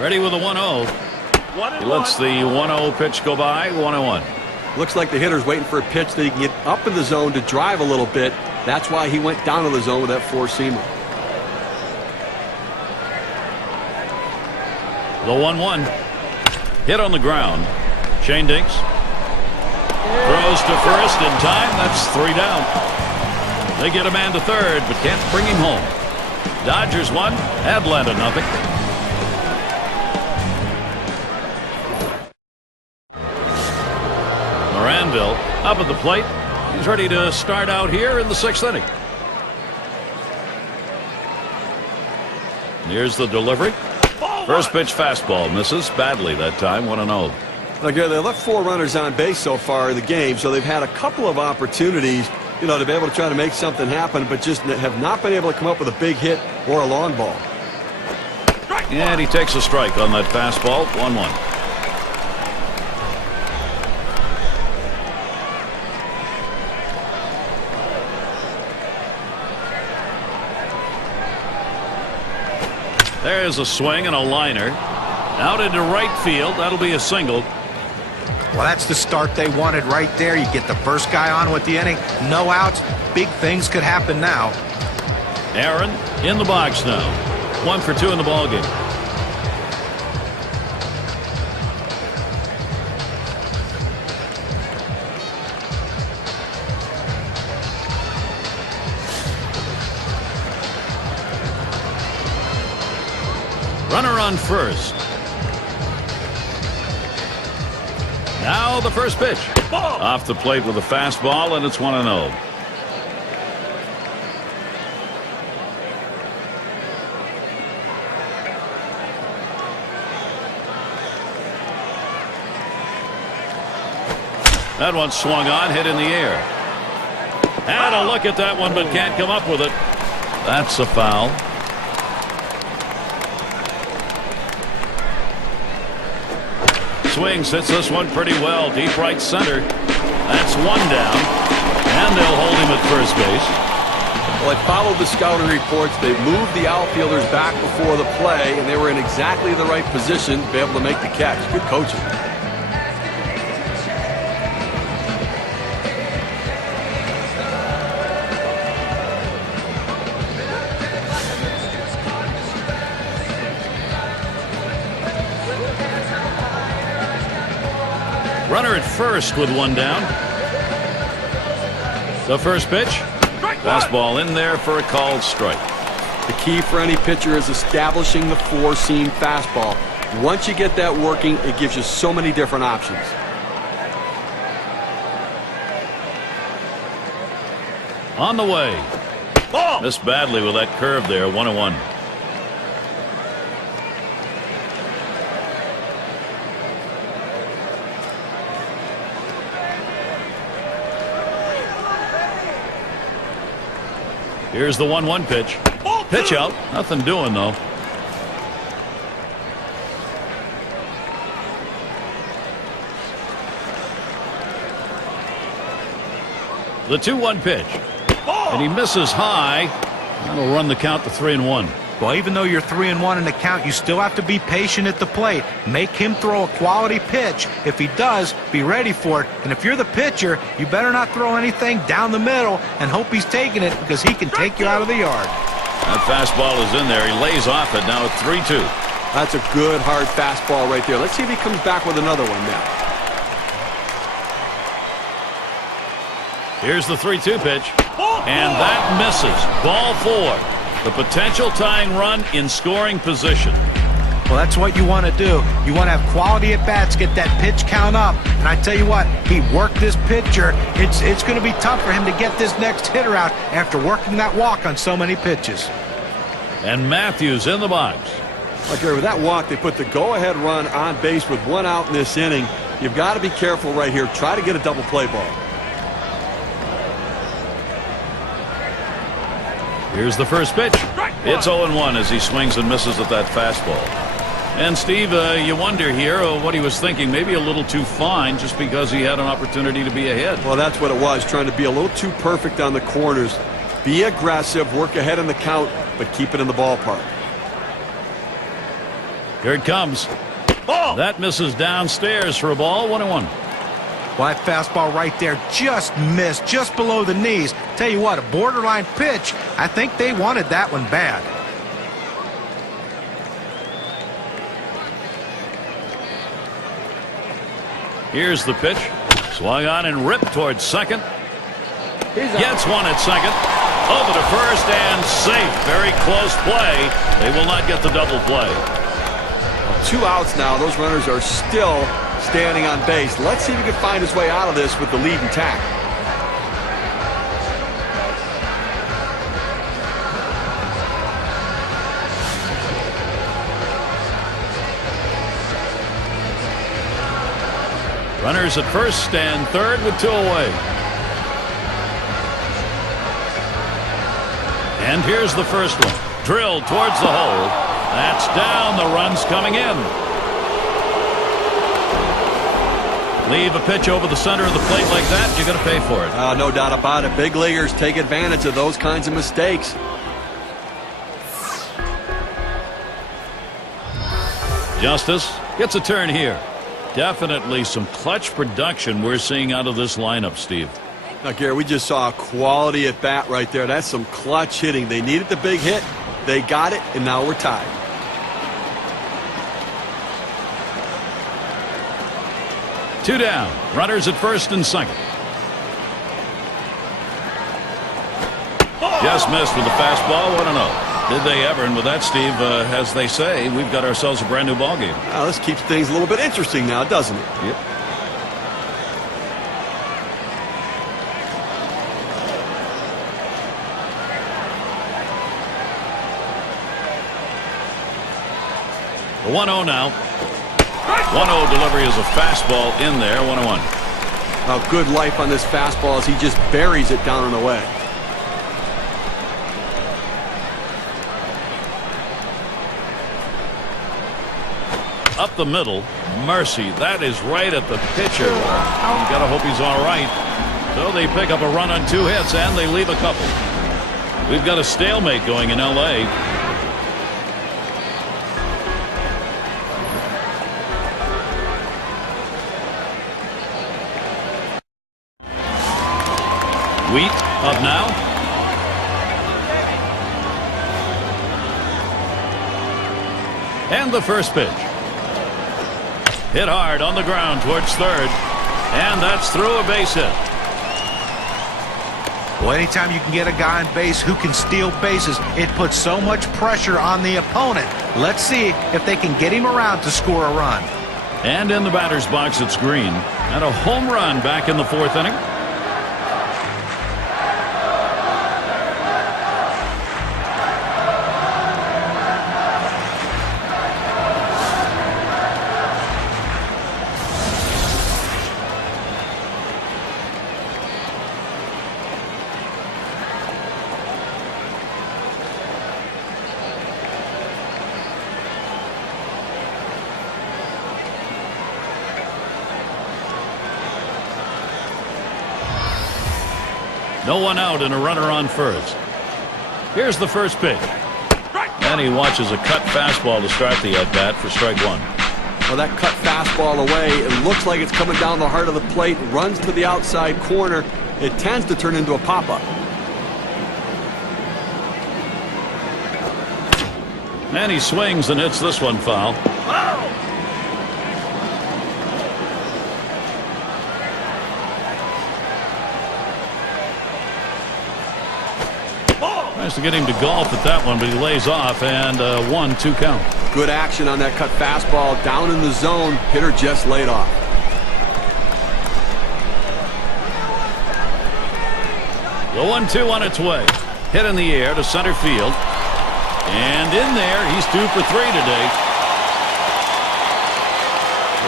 Ready with a 1-0. He lets the 1-0 pitch go by. 1-1. Looks like the hitter's waiting for a pitch that he can get up in the zone to drive a little bit. That's why he went down to the zone with that four-seamer. The 1-1. Hit on the ground. Shane Dinks throws to first in time. That's 3 down. They get a man to third, but can't bring him home. Dodgers 1, Atlanta 0. Moranville up at the plate. He's ready to start out here in the 6th inning. Here's the delivery. First pitch fastball misses badly that time. 1-0. Okay, they left 4 runners on base so far in the game, so they've had a couple of opportunities, to be able to try to make something happen, but just have not been able to come up with a big hit or a long ball. And he takes a strike on that fastball. 1-1. There's a swing and a liner. Out into right field. That'll be a single. Well, that's the start they wanted right there. You get the first guy on with the inning. No outs. Big things could happen now. Aaron in the box now. 1 for 2 in the ballgame. Runner on first. Now the first pitch. Off the plate with a fastball, and it's 1-0. That one swung on, hit in the air. Had a look at that one, but can't come up with it. That's a foul. Swings, hits this one pretty well. Deep right center. That's 1 down. And they'll hold him at first base. Well, I followed the scouting reports. They moved the outfielders back before the play, and they were in exactly the right position to be able to make the catch. Good coaching. Runner at first with 1 down. The first pitch. Fastball in there for a called strike. The key for any pitcher is establishing the 4-seam fastball. Once you get that working, it gives you so many different options. On the way. Missed badly with that curve there. 1-1. Here's the 1-1 pitch. Pitch out. Nothing doing, though. The 2-1 pitch. And he misses high. That'll run the count to 3-1. Well, even though you're 3-1 in the count, you still have to be patient at the plate. Make him throw a quality pitch. If he does, be ready for it. And if you're the pitcher, you better not throw anything down the middle and hope he's taking it, because he can take you out of the yard. That fastball is in there. He lays off it. Now at 3-2. That's a good, hard fastball right there. Let's see if he comes back with another one now. Here's the 3-2 pitch. And that misses. Ball 4. The potential tying run in scoring position. Well, that's what you want to do. You want to have quality at bats, get that pitch count up. And I tell you what, he worked this pitcher. It's going to be tough for him to get this next hitter out after working that walk on so many pitches. And Matthews in the box. Okay, with that walk, they put the go-ahead run on base with 1 out in this inning. You've got to be careful right here. Try to get a double play ball. Here's the first pitch. It's 0-1 as he swings and misses at that fastball. And Steve, you wonder here what he was thinking. Maybe a little too fine just because he had an opportunity to be ahead. Well, that's what it was, trying to be a little too perfect on the corners. Be aggressive, work ahead in the count, but keep it in the ballpark. Here it comes. That misses downstairs for a ball. 1-1. Well, that fastball right there just missed, just below the knees. Tell you what, a borderline pitch. I think they wanted that one bad. Here's the pitch. Swung on and ripped towards second. Gets one at second. Over to first and safe. Very close play. They will not get the double play. 2 outs now. Those runners are still standing on base. Let's see if he can find his way out of this with the lead intact. Runners at first and third with 2 away. And here's the first one. Drilled towards the hole. That's down. The run's coming in. Leave a pitch over the center of the plate like that, you're going to pay for it. No doubt about it. Big leaguers take advantage of those kinds of mistakes. Justice gets a turn here. Definitely some clutch production we're seeing out of this lineup, Steve. Now, Gary, we just saw a quality at bat right there. That's some clutch hitting. They needed the big hit. They got it, and now we're tied. Two down. Runners at first and second. Just missed with the fastball. 1-0. Did they ever? And with that, Steve, as they say, we've got ourselves a brand new ball game. Well, this keeps things a little bit interesting now, doesn't it? Yep. The 1-0 now. 1-0 delivery is a fastball in there. 1-1. A good life on this fastball as he just buries it down and away. Up the middle. Mercy. That is right at the pitcher. You got to hope he's all right. So they pick up a run on 2 hits and they leave a couple. We've got a stalemate going in L.A. Wheat up now. And the first pitch. Hit hard on the ground towards third. And that's through a base hit. Well, anytime you can get a guy on base who can steal bases, it puts so much pressure on the opponent. Let's see if they can get him around to score a run. And in the batter's box, it's Green. And a home run back in the 4th inning. No one out and a runner on first. Here's the first pitch. And he watches a cut fastball to start the at-bat for strike 1. Well, that cut fastball away, it looks like it's coming down the heart of the plate, runs to the outside corner. It tends to turn into a pop-up. And he swings and hits this one foul. Tries to get him to golf at that one, but he lays off, and 1-2 count. Good action on that cut fastball down in the zone. Hitter just laid off. The 1-2 on its way. Hit in the air to center field. And in there, he's 2 for 3 today.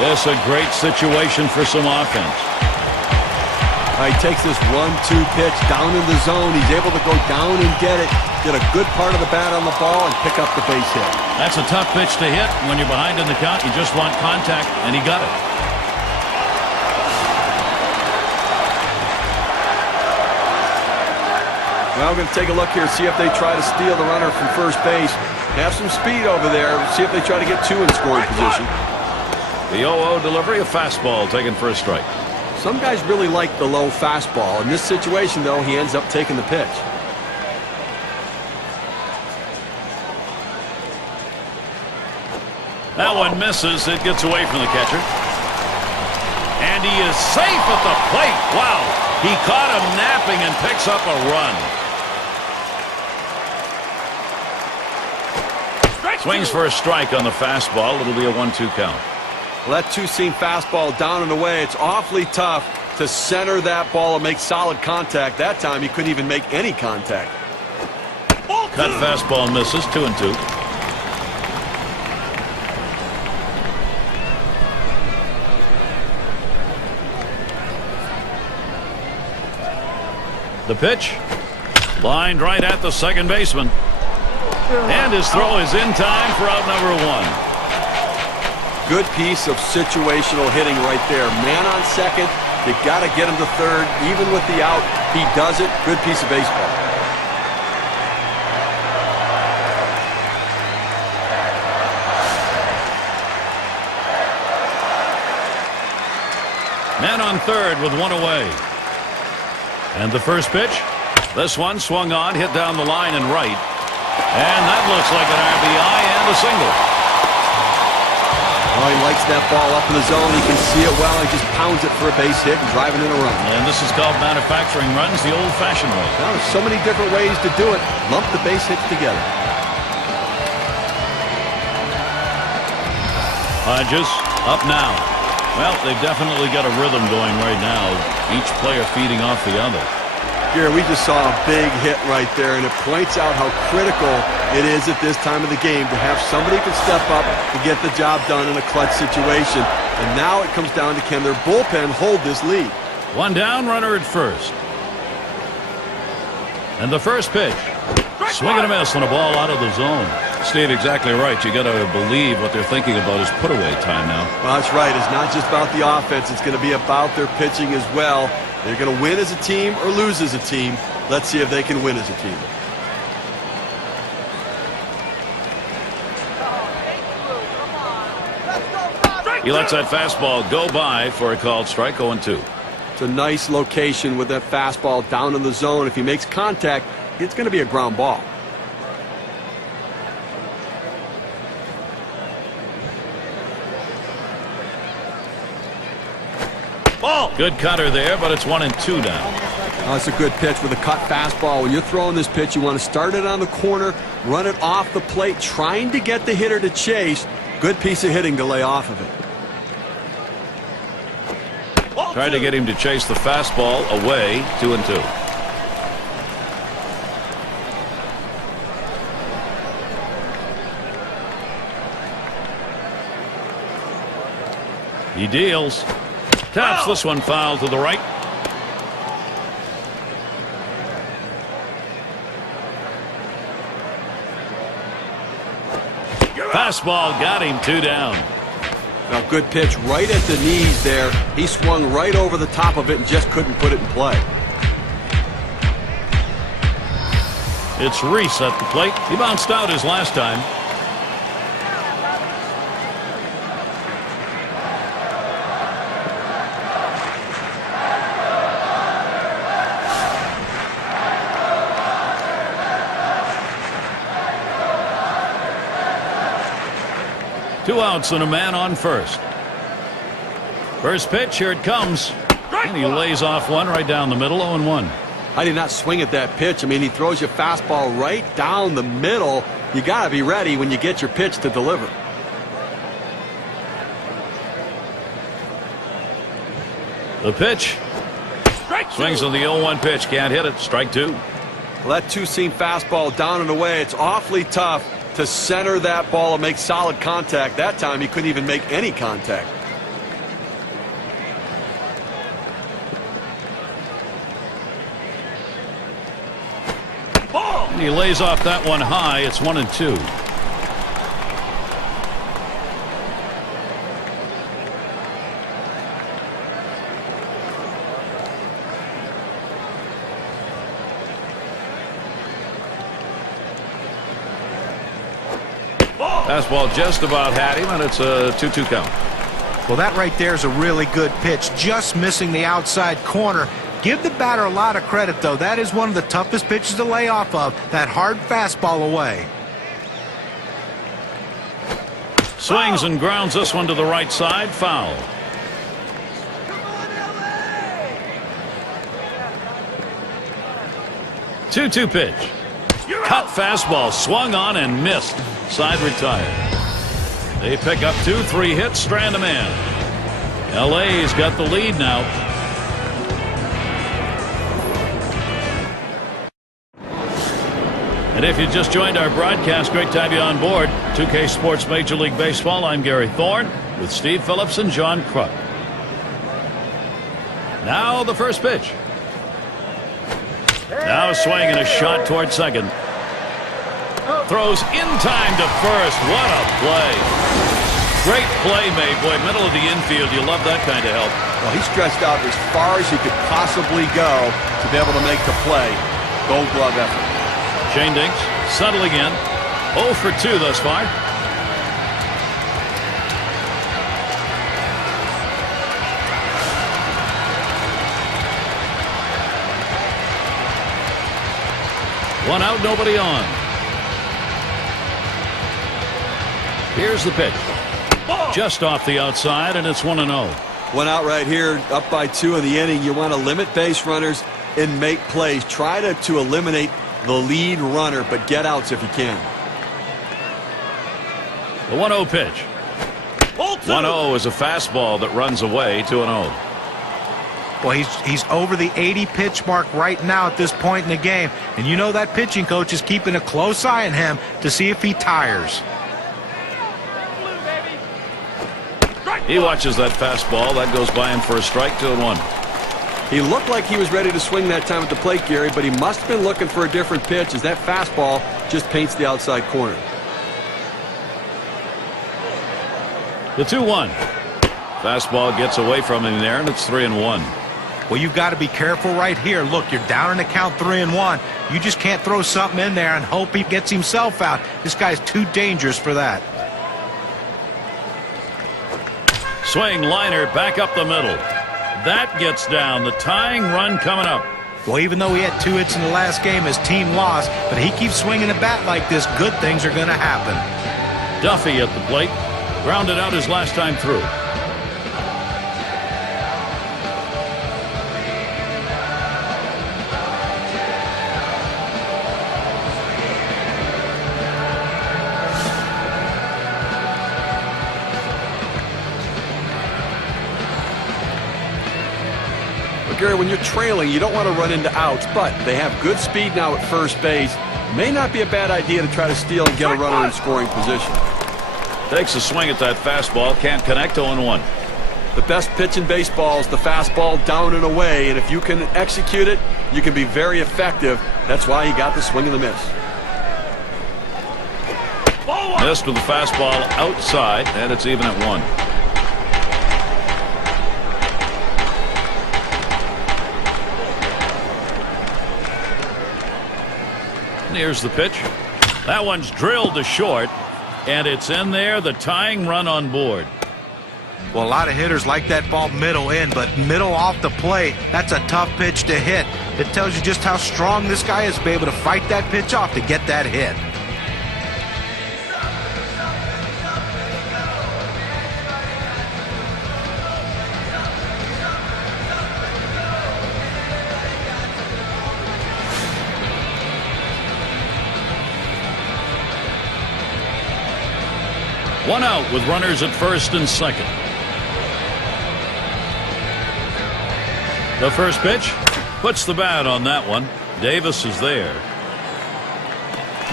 Yes, a great situation for some offense. He takes this 1-2 pitch down in the zone. He's able to go down and get it. Get a good part of the bat on the ball and pick up the base hit. That's a tough pitch to hit. When you're behind in the count, you just want contact, and he got it. Well, we're going to take a look here, see if they try to steal the runner from first base. Have some speed over there. See if they try to get 2 in scoring position. The 0-0 delivery, a fastball taken for a strike. Some guys really like the low fastball. In this situation, though, he ends up taking the pitch. That one misses. It gets away from the catcher. And he is safe at the plate. Wow. He caught him napping and picks up a run. Swings for a strike on the fastball. It'll be a 1-2 count. Well, that two-seam fastball down and away. It's awfully tough to center that ball and make solid contact. That time he couldn't even make any contact. Cut fastball misses. 2-2. The pitch. Lined right at the second baseman. And his throw is in time for out number 1. Good piece of situational hitting right there. Man on second. You got to get him to third. Even with the out, he does it. Good piece of baseball. Man on third with 1 away. And the first pitch. This one swung on, hit down the line and right. And that looks like an RBI and a single. Oh, he likes that ball up in the zone. He can see it well. He just pounds it for a base hit and driving in a run. And this is called manufacturing runs the old-fashioned way. Now, there's so many different ways to do it. Lump the base hits together. Hodges up now. Well, they've definitely got a rhythm going right now. Each player feeding off the other. Here, we just saw a big hit right there, and it points out how critical it is at this time of the game to have somebody who can step up and get the job done in a clutch situation. And now it comes down to, can their bullpen hold this lead? 1 down, runner at first. And the first pitch. Swing and a miss on a ball out of the zone. Steve, exactly right. You got to believe what they're thinking about is put away time now. Well, that's right. It's not just about the offense. It's going to be about their pitching as well. They're going to win as a team or lose as a team. Let's see if they can win as a team. He lets that fastball go by for a called strike. 0-2. It's a nice location with that fastball down in the zone. If he makes contact, it's going to be a ground ball. Ball. Good cutter there, but it's 1-2 now. Oh, it's a good pitch with a cut fastball. When you're throwing this pitch, you want to start it on the corner, run it off the plate, trying to get the hitter to chase. Good piece of hitting to lay off of it. Tried to get him to chase the fastball away. 2-2. He deals. Taps this one foul to the right. Fastball got him. 2 down. Now, good pitch right at the knees there. He swung right over the top of it and just couldn't put it in play. It's Reese at the plate. He bounced out his last time. Two outs and a man on first. First pitch, here it comes. And he lays off one right down the middle. 0-1. I did not swing at that pitch. I mean, he throws your fastball right down the middle. You got to be ready when you get your pitch to deliver. The pitch. Swings on the 0-1 pitch. Can't hit it. Strike 2. Well, that two-seam fastball down and away. It's awfully tough to center that ball and make solid contact. That time he couldn't even make any contact. And he lays off that one high. It's 1-2. Fastball just about had him, and it's a 2-2 count. Well, that right there is a really good pitch, just missing the outside corner. Give the batter a lot of credit, though. That is one of the toughest pitches to lay off of, that hard fastball away. Swings and grounds this one to the right side. Foul. Two-two pitch. Cut fastball. Swung on and missed. Side retired. They pick up 2-3 hits. Strand a man. LA's got the lead now. And if you just joined our broadcast, great to have you on board. 2K Sports Major League Baseball. I'm Gary Thorne with Steve Phillips and John Kruk. Now the first pitch. Now a swing and a shot toward second. Throws in time to first. What a play. Great play made. Boy, middle of the infield. You love that kind of help. Well, he stretched out as far as he could possibly go to be able to make the play. Gold glove effort. Shane Dinks settling in. 0 for 2 thus far. One out, nobody on. Here's the pitch. Just off the outside, and it's 1-0. One out right here, up by 2 in the inning. You want to limit base runners and make plays. Try to eliminate the lead runner, but get outs if you can. The 1-0 pitch. 1-0 is a fastball that runs away. 2-0. Well, he's over the 80 pitch mark right now at this point in the game. And you know that pitching coach is keeping a close eye on him to see if he tires. He watches that fastball. That goes by him for a strike. 2-1. He looked like he was ready to swing that time at the plate, Gary, but he must have been looking for a different pitch as that fastball just paints the outside corner. The 2-1. Fastball gets away from him there, and it's 3-1. Well, you've got to be careful right here. Look, you're down in the count 3-1. You just can't throw something in there and hope he gets himself out. This guy's too dangerous for that. Swing liner back up the middle. That gets down. The tying run coming up. Well, even though he had 2 hits in the last game, his team lost, but he keeps swinging the bat like this, good things are going to happen. Duffy at the plate. Grounded out his last time through. Gary, when you're trailing, you don't want to run into outs, but they have good speed now at first base. May not be a bad idea to try to steal and get a runner in scoring position. Takes a swing at that fastball. Can't connect. 0-1. The best pitch in baseball is the fastball down and away, and if you can execute it, you can be very effective. That's why he got the swing and the miss. Missed with the fastball outside, and it's even at 1. Here's the pitch. That one's drilled to short, and it's in there. The tying run on board. Well, a lot of hitters like that ball middle in, but middle off the plate, that's a tough pitch to hit. It tells you just how strong this guy is to be able to fight that pitch off to get that hit. One out with runners at first and second. The first pitch puts the bat on that one. Davis is there.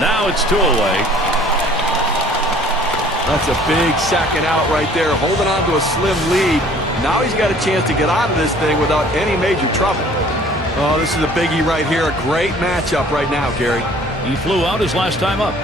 Now it's 2 away. That's a big second out right there, holding on to a slim lead. Now he's got a chance to get out of this thing without any major trouble. Oh, this is a biggie right here. A great matchup right now, Gary. He flew out his last time up.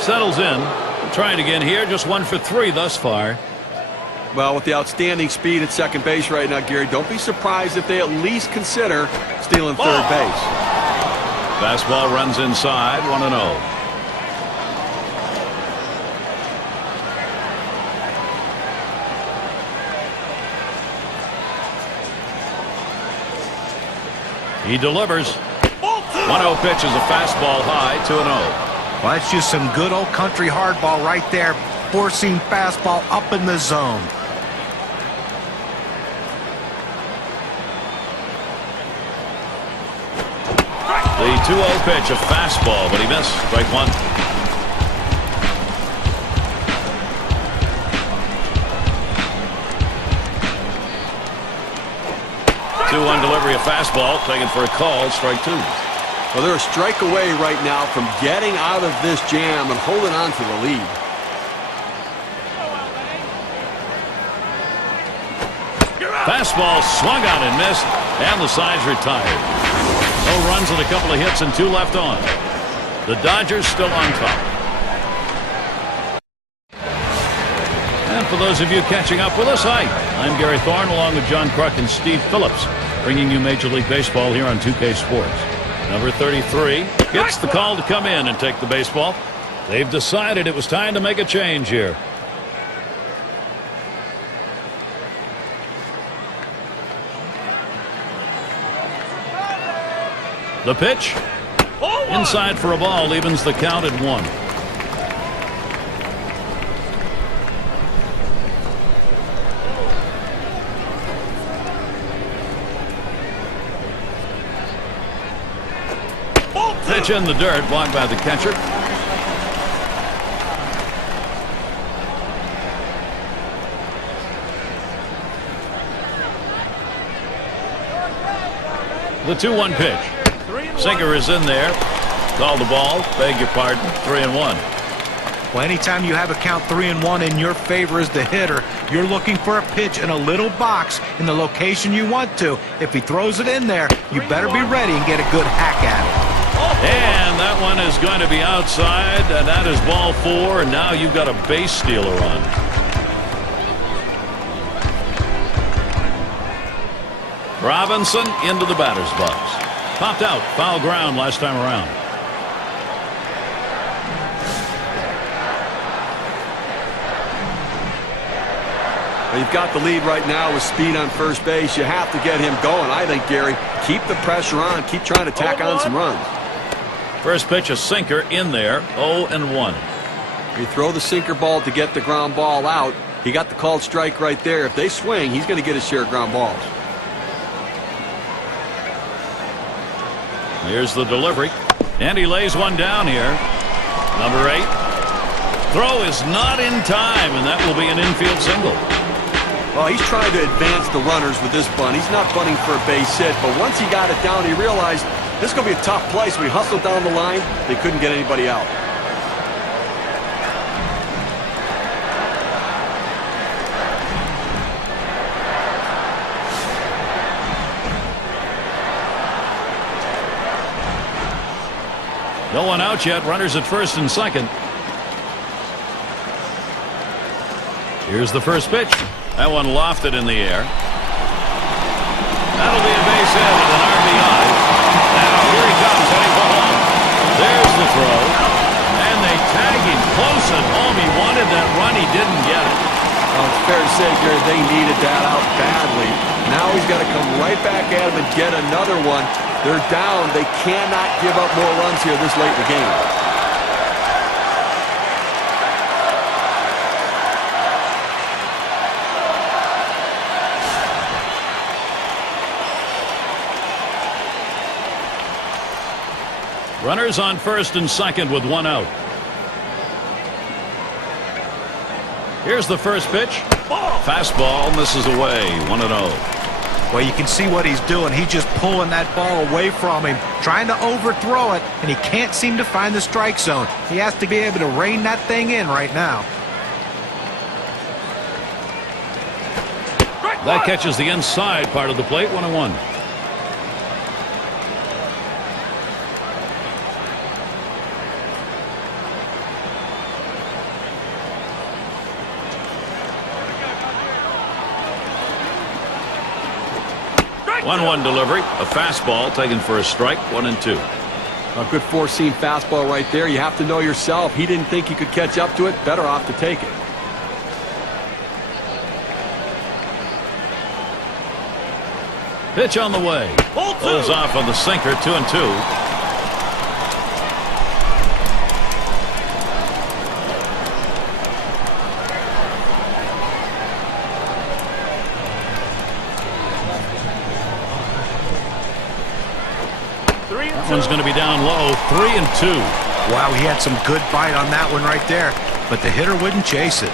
Settles in. Trying again here. Just 1 for 3 thus far. Well, with the outstanding speed at second base right now, Gary, don't be surprised if they at least consider stealing third base. Fastball runs inside, 1-0. He delivers. 1-0 pitch is a fastball high, 2-0. Well, that's just some good old country hardball right there, forcing fastball up in the zone. The 2-0 pitch, a fastball, but he missed. Strike 1. Two-one delivery, a fastball, taken for a call, strike 2. Well, they're a strike away right now from getting out of this jam and holding on to the lead. Fastball swung on and missed, and the side's retired. No runs and a couple of hits and 2 left on. The Dodgers still on top. And for those of you catching up with us, hi, I'm Gary Thorne along with John Kruk and Steve Phillips, bringing you Major League Baseball here on 2K Sports. Number 33 gets the call to come in and take the baseball. They've decided it was time to make a change here. The pitch. Inside for a ball, evens the count at 1. Pitch in the dirt, blocked by the catcher. The 2-1 pitch. Sinker is in there. Call the ball. Beg your pardon. 3-1. Well, anytime you have a count 3-1 in your favor as the hitter, you're looking for a pitch in a little box in the location you want to. If he throws it in there, you better be ready and get a good hack at it. And that one is going to be outside, and that is ball 4, and now you've got a base stealer on. Robinson into the batter's box. Popped out. Foul ground last time around. Well, you've got the lead right now with speed on first base. You have to get him going, I think, Gary. Keep the pressure on. Keep trying to tack on some runs. First pitch, a sinker in there. 0-1. You throw the sinker ball to get the ground ball out. He got the called strike right there. If they swing, he's going to get his share of ground balls. Here's the delivery. And he lays one down here. Number 8. Throw is not in time, and that will be an infield single. Well, he's trying to advance the runners with this bunt. He's not bunting for a base hit, but once he got it down, he realized this is going to be a tough play, so he hustled down the line. They couldn't get anybody out. No one out yet. Runners at first and second. Here's the first pitch. That one lofted in the air. That'll be a base hit and an RBI. Now here he comes, heading for home. There's the throw. And they tag him close at home. He wanted that run. He didn't get it. Well, it's fair to say, Gary, they needed that out badly. Now he's got to come right back at him and get another one. They're down. They cannot give up more runs here this late in the game. Runners on first and second with one out. Here's the first pitch. Fastball misses away. 1-0. Well, you can see what he's doing. He's just pulling that ball away from him, trying to overthrow it, and he can't seem to find the strike zone. He has to be able to rein that thing in right now. That catches the inside part of the plate. 1-1. 1-1 delivery. A fastball taken for a strike. 1-2. A good four-seam fastball right there. You have to know yourself. He didn't think he could catch up to it. Better off to take it. Pitch on the way. Pulls off on the sinker. 2-2. That one's going to be down low. 3-2. Wow, he had some good bite on that one right there, but the hitter wouldn't chase it.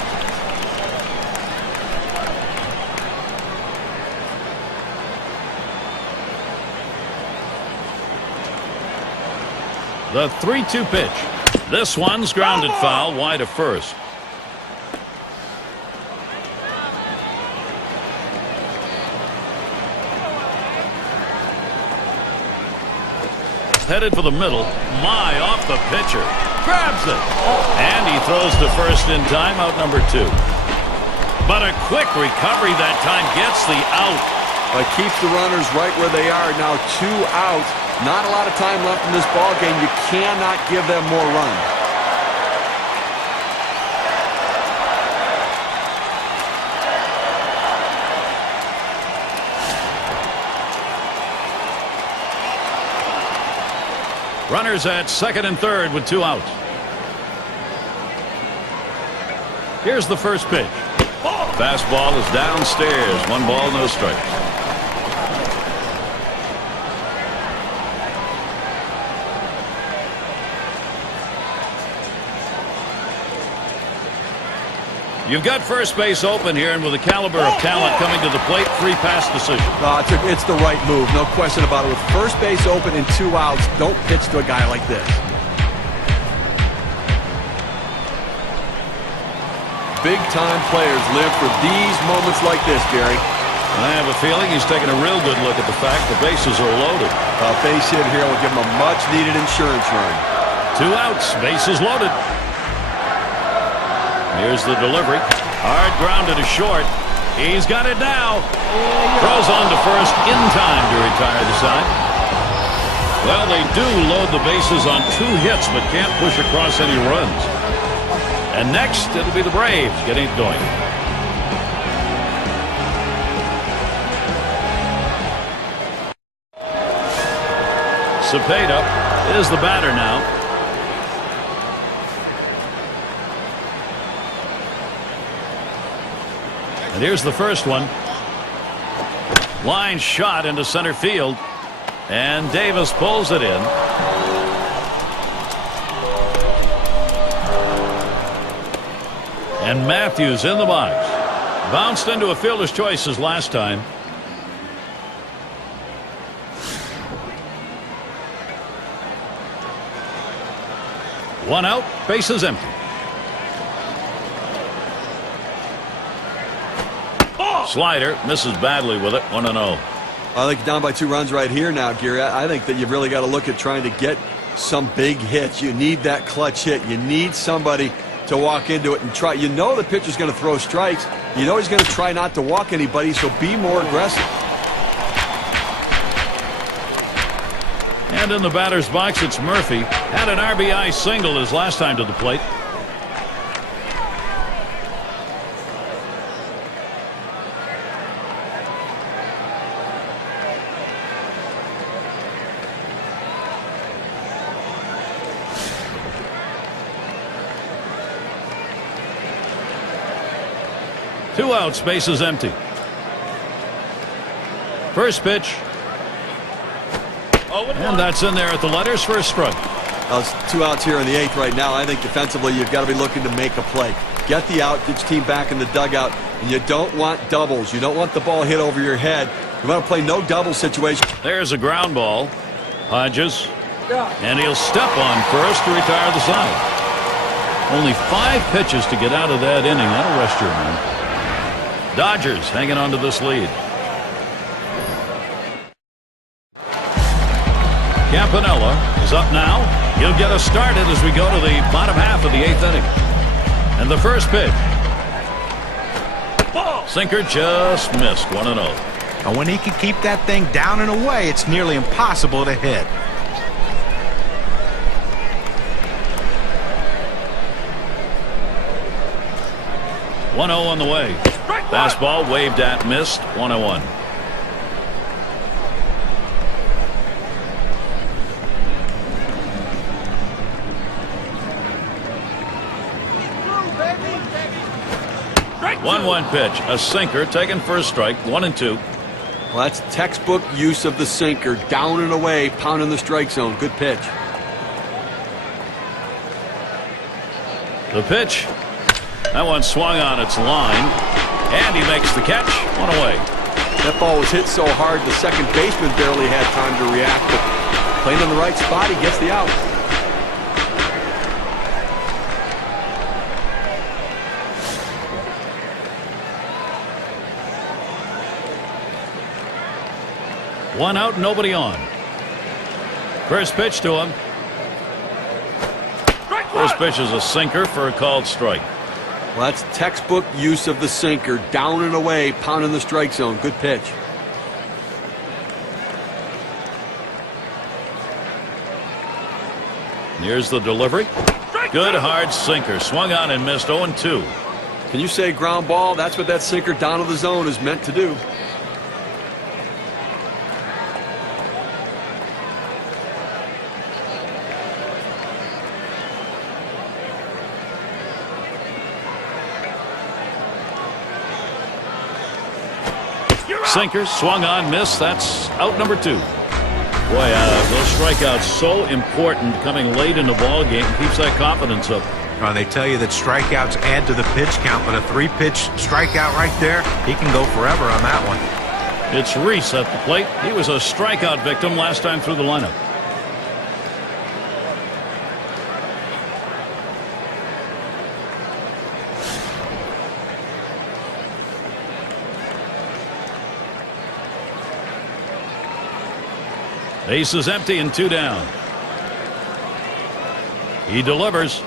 The 3-2 pitch. This one's grounded foul wide of first. Headed for the middle. My, off the pitcher. Grabs it. And he throws to first in time, out number 2. But a quick recovery that time gets the out. But keeps the runners right where they are. Now 2 out. Not a lot of time left in this ball game. You cannot give them more runs. Runners at second and third with 2 outs. Here's the first pitch. Fastball is downstairs. 1 ball, no strikes. You've got first base open here, and with the caliber of talent coming to the plate, 3 pass decision. It's the right move, no question about it. With first base open and 2 outs, don't pitch to a guy like this. Big-time players live for these moments like this, Gary. I have a feeling he's taking a real good look at the fact the bases are loaded. A base hit here will give him a much-needed insurance run. 2 outs, bases loaded. Here's the delivery. Hard grounded to short. He's got it now. Throws on to first in time to retire the side. Well, they do load the bases on 2 hits, but can't push across any runs. And next, it'll be the Braves getting it going. Cepeda is the batter now. And here's the first one. Line shot into center field. And Davis pulls it in. And Matthews in the box. Bounced into a fielder's choices last time. One out, bases empty. Slider misses badly with it. 1-0. I think down by 2 runs right here now, Gary. I think that you've really got to look at trying to get some big hits. You need that clutch hit. You need somebody to walk into it and try. You know the pitcher's going to throw strikes. You know he's going to try not to walk anybody, so be more aggressive. And in the batter's box, it's Murphy. Had an RBI single his last time to the plate. Two outs, bases empty. First pitch. And that's in there at the letters for a strike. It's 2 outs here in the 8th right now. I think defensively you've got to be looking to make a play. Get the out, get your team back in the dugout, and you don't want doubles. You don't want the ball hit over your head. You want to play no double situation. There's a ground ball. Hodges. And he'll step on first to retire the side. Only 5 pitches to get out of that inning. That'll rest your man. Dodgers hanging on to this lead. Campanella is up now. He'll get us started as we go to the bottom half of the 8th inning. And the first pitch. Sinker just missed. 1-0. And when he can keep that thing down and away, it's nearly impossible to hit. One 0 on the way. Fastball waved at, missed. 1-1. One pitch, a sinker taken for a strike. 1-2. Well, that's textbook use of the sinker, down and away, pounding the strike zone. Good pitch. The pitch. That one swung on its line, and he makes the catch. One away. That ball was hit so hard the second baseman barely had time to react, but playing in the right spot, he gets the out. One out, nobody on. First pitch to him. First pitch is a sinker for a called strike. Well, that's textbook use of the sinker, down and away, pounding the strike zone. Good pitch. Here's the delivery. Good hard sinker. Swung on and missed. 0-2. Can you say ground ball? That's what that sinker down to the zone is meant to do. Sinker, swung on, missed. That's out number 2. Boy, those strikeouts so important coming late in the ball game. Keeps that confidence up. They tell you that strikeouts add to the pitch count, but a 3-pitch strikeout right there, he can go forever on that one. It's Reese at the plate. He was a strikeout victim last time through the lineup. Base is empty and 2 down. He delivers.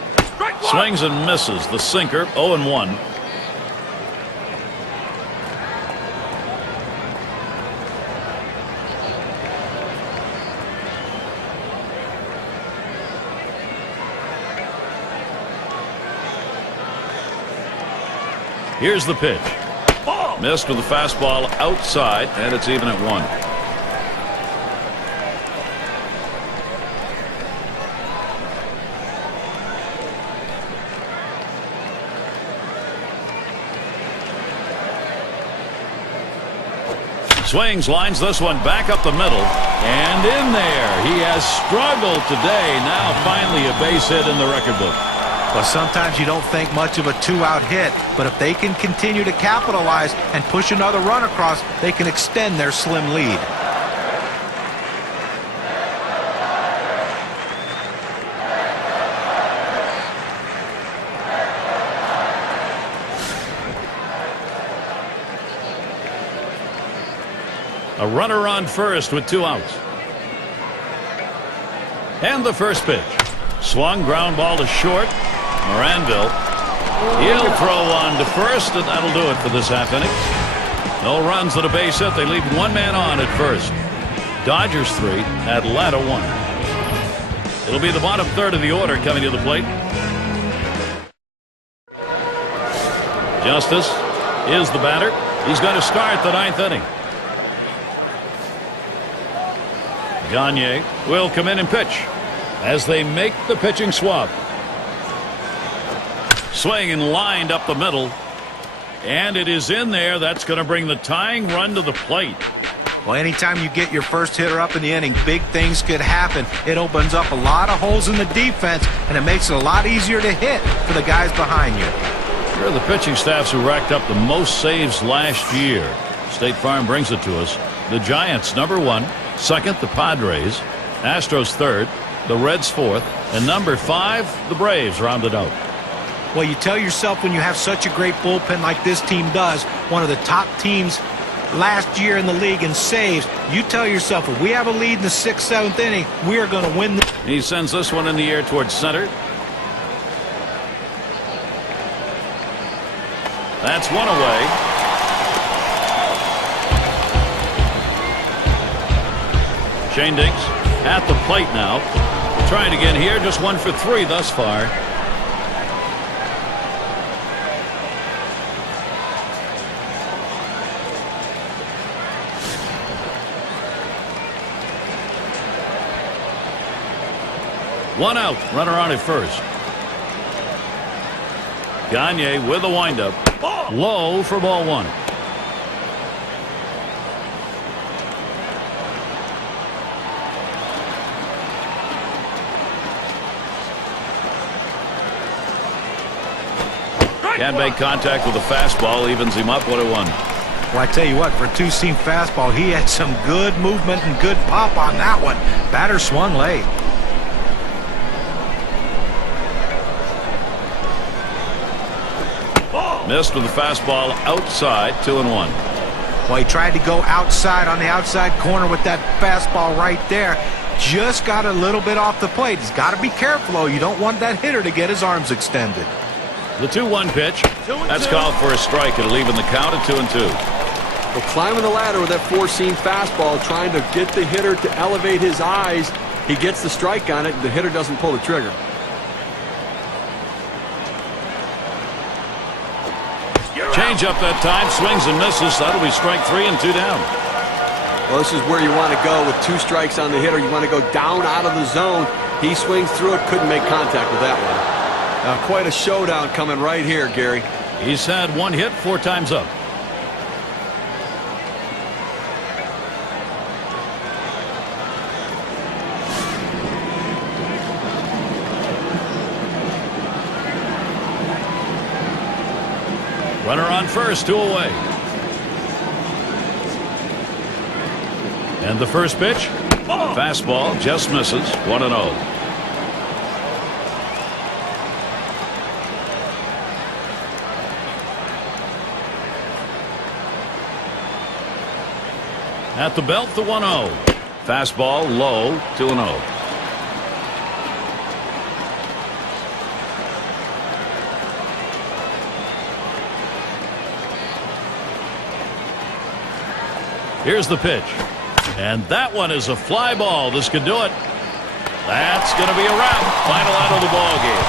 Swings and misses. The sinker. 0-1. Here's the pitch. Missed with the fastball outside, and it's even at 1. Swings, lines this one back up the middle, and in there. He has struggled today. Now finally a base hit in the record book. Well, sometimes you don't think much of a 2-out hit, but if they can continue to capitalize and push another run across, they can extend their slim lead. A runner on first with 2 outs. And the first pitch. Swung, ground ball to short. Moranville. He'll throw on to first, and that'll do it for this half inning. No runs at a base hit. They leave 1 man on at first. Dodgers 3, Atlanta 1. It'll be the bottom third of the order coming to the plate. Justice is the batter. He's going to start the 9th inning. Gagne will come in and pitch as they make the pitching swap. Swing and lined up the middle, and it is in there. That's going to bring the tying run to the plate. Well, anytime you get your first hitter up in the inning, big things could happen. It opens up a lot of holes in the defense, and it makes it a lot easier to hit for the guys behind you. Here are the pitching staffs who racked up the most saves last year. State Farm brings it to us. The Giants, number 1. Second, the Padres. Astros, 3rd. The Reds, 4th. And number 5, the Braves, rounded out. Well, you tell yourself when you have such a great bullpen like this team does, one of the top teams last year in the league in saves, you tell yourself if we have a lead in the 6th, 7th inning, we are going to win. He sends this one in the air towards center. That's one away. Shane Diggs at the plate now. Trying again here, just 1 for 3 thus far. One out, runner on at first. Gagne with a windup. Low for ball 1. Can't make contact with the fastball, evens him up 1-1. Well, I tell you what, for a two-seam fastball, he had some good movement and good pop on that one. Batter swung late. Missed with the fastball outside, 2-1. Well, he tried to go outside on the outside corner with that fastball right there. Just got a little bit off the plate. He's got to be careful, though. You don't want that hitter to get his arms extended. The 2-1 pitch. That's called for a strike. It'll even the count at 2-2. Well, climbing the ladder with that four-seam fastball, trying to get the hitter to elevate his eyes. He gets the strike on it, and the hitter doesn't pull the trigger. Change up that time, swings and misses. That'll be strike 3 and 2 down. Well, this is where you want to go with 2 strikes on the hitter. You want to go down out of the zone. He swings through it, couldn't make contact with that one. Quite a showdown coming right here, Gary. He's had 1 hit 4 times up. Runner on first, 2 away. And the first pitch, fastball, just misses, 1-0. At the belt, the 1-0. Fastball low, 2-0. Here's the pitch. And that one is a fly ball. This could do it. That's going to be a wrap. Final out of the ball game.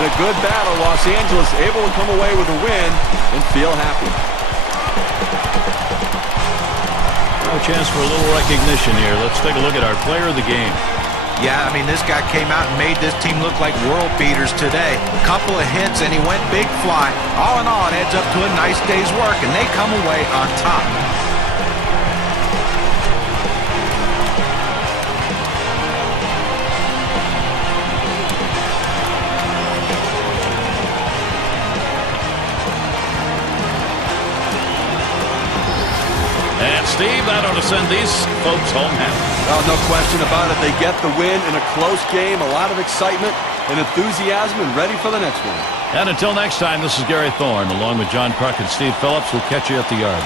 In a good battle, Los Angeles able to come away with a win and feel happy. A chance for a little recognition here. Let's take a look at our player of the game. Yeah, I mean, this guy came out and made this team look like world beaters today. Couple of hits, and he went big fly. All in all, it adds up to a nice day's work, and they come away on top. Steve, that ought to send these folks home happy. Well, no question about it. They get the win in a close game, a lot of excitement and enthusiasm, and ready for the next one. And until next time, this is Gary Thorne, along with John Kruk and Steve Phillips. We'll catch you at the yard.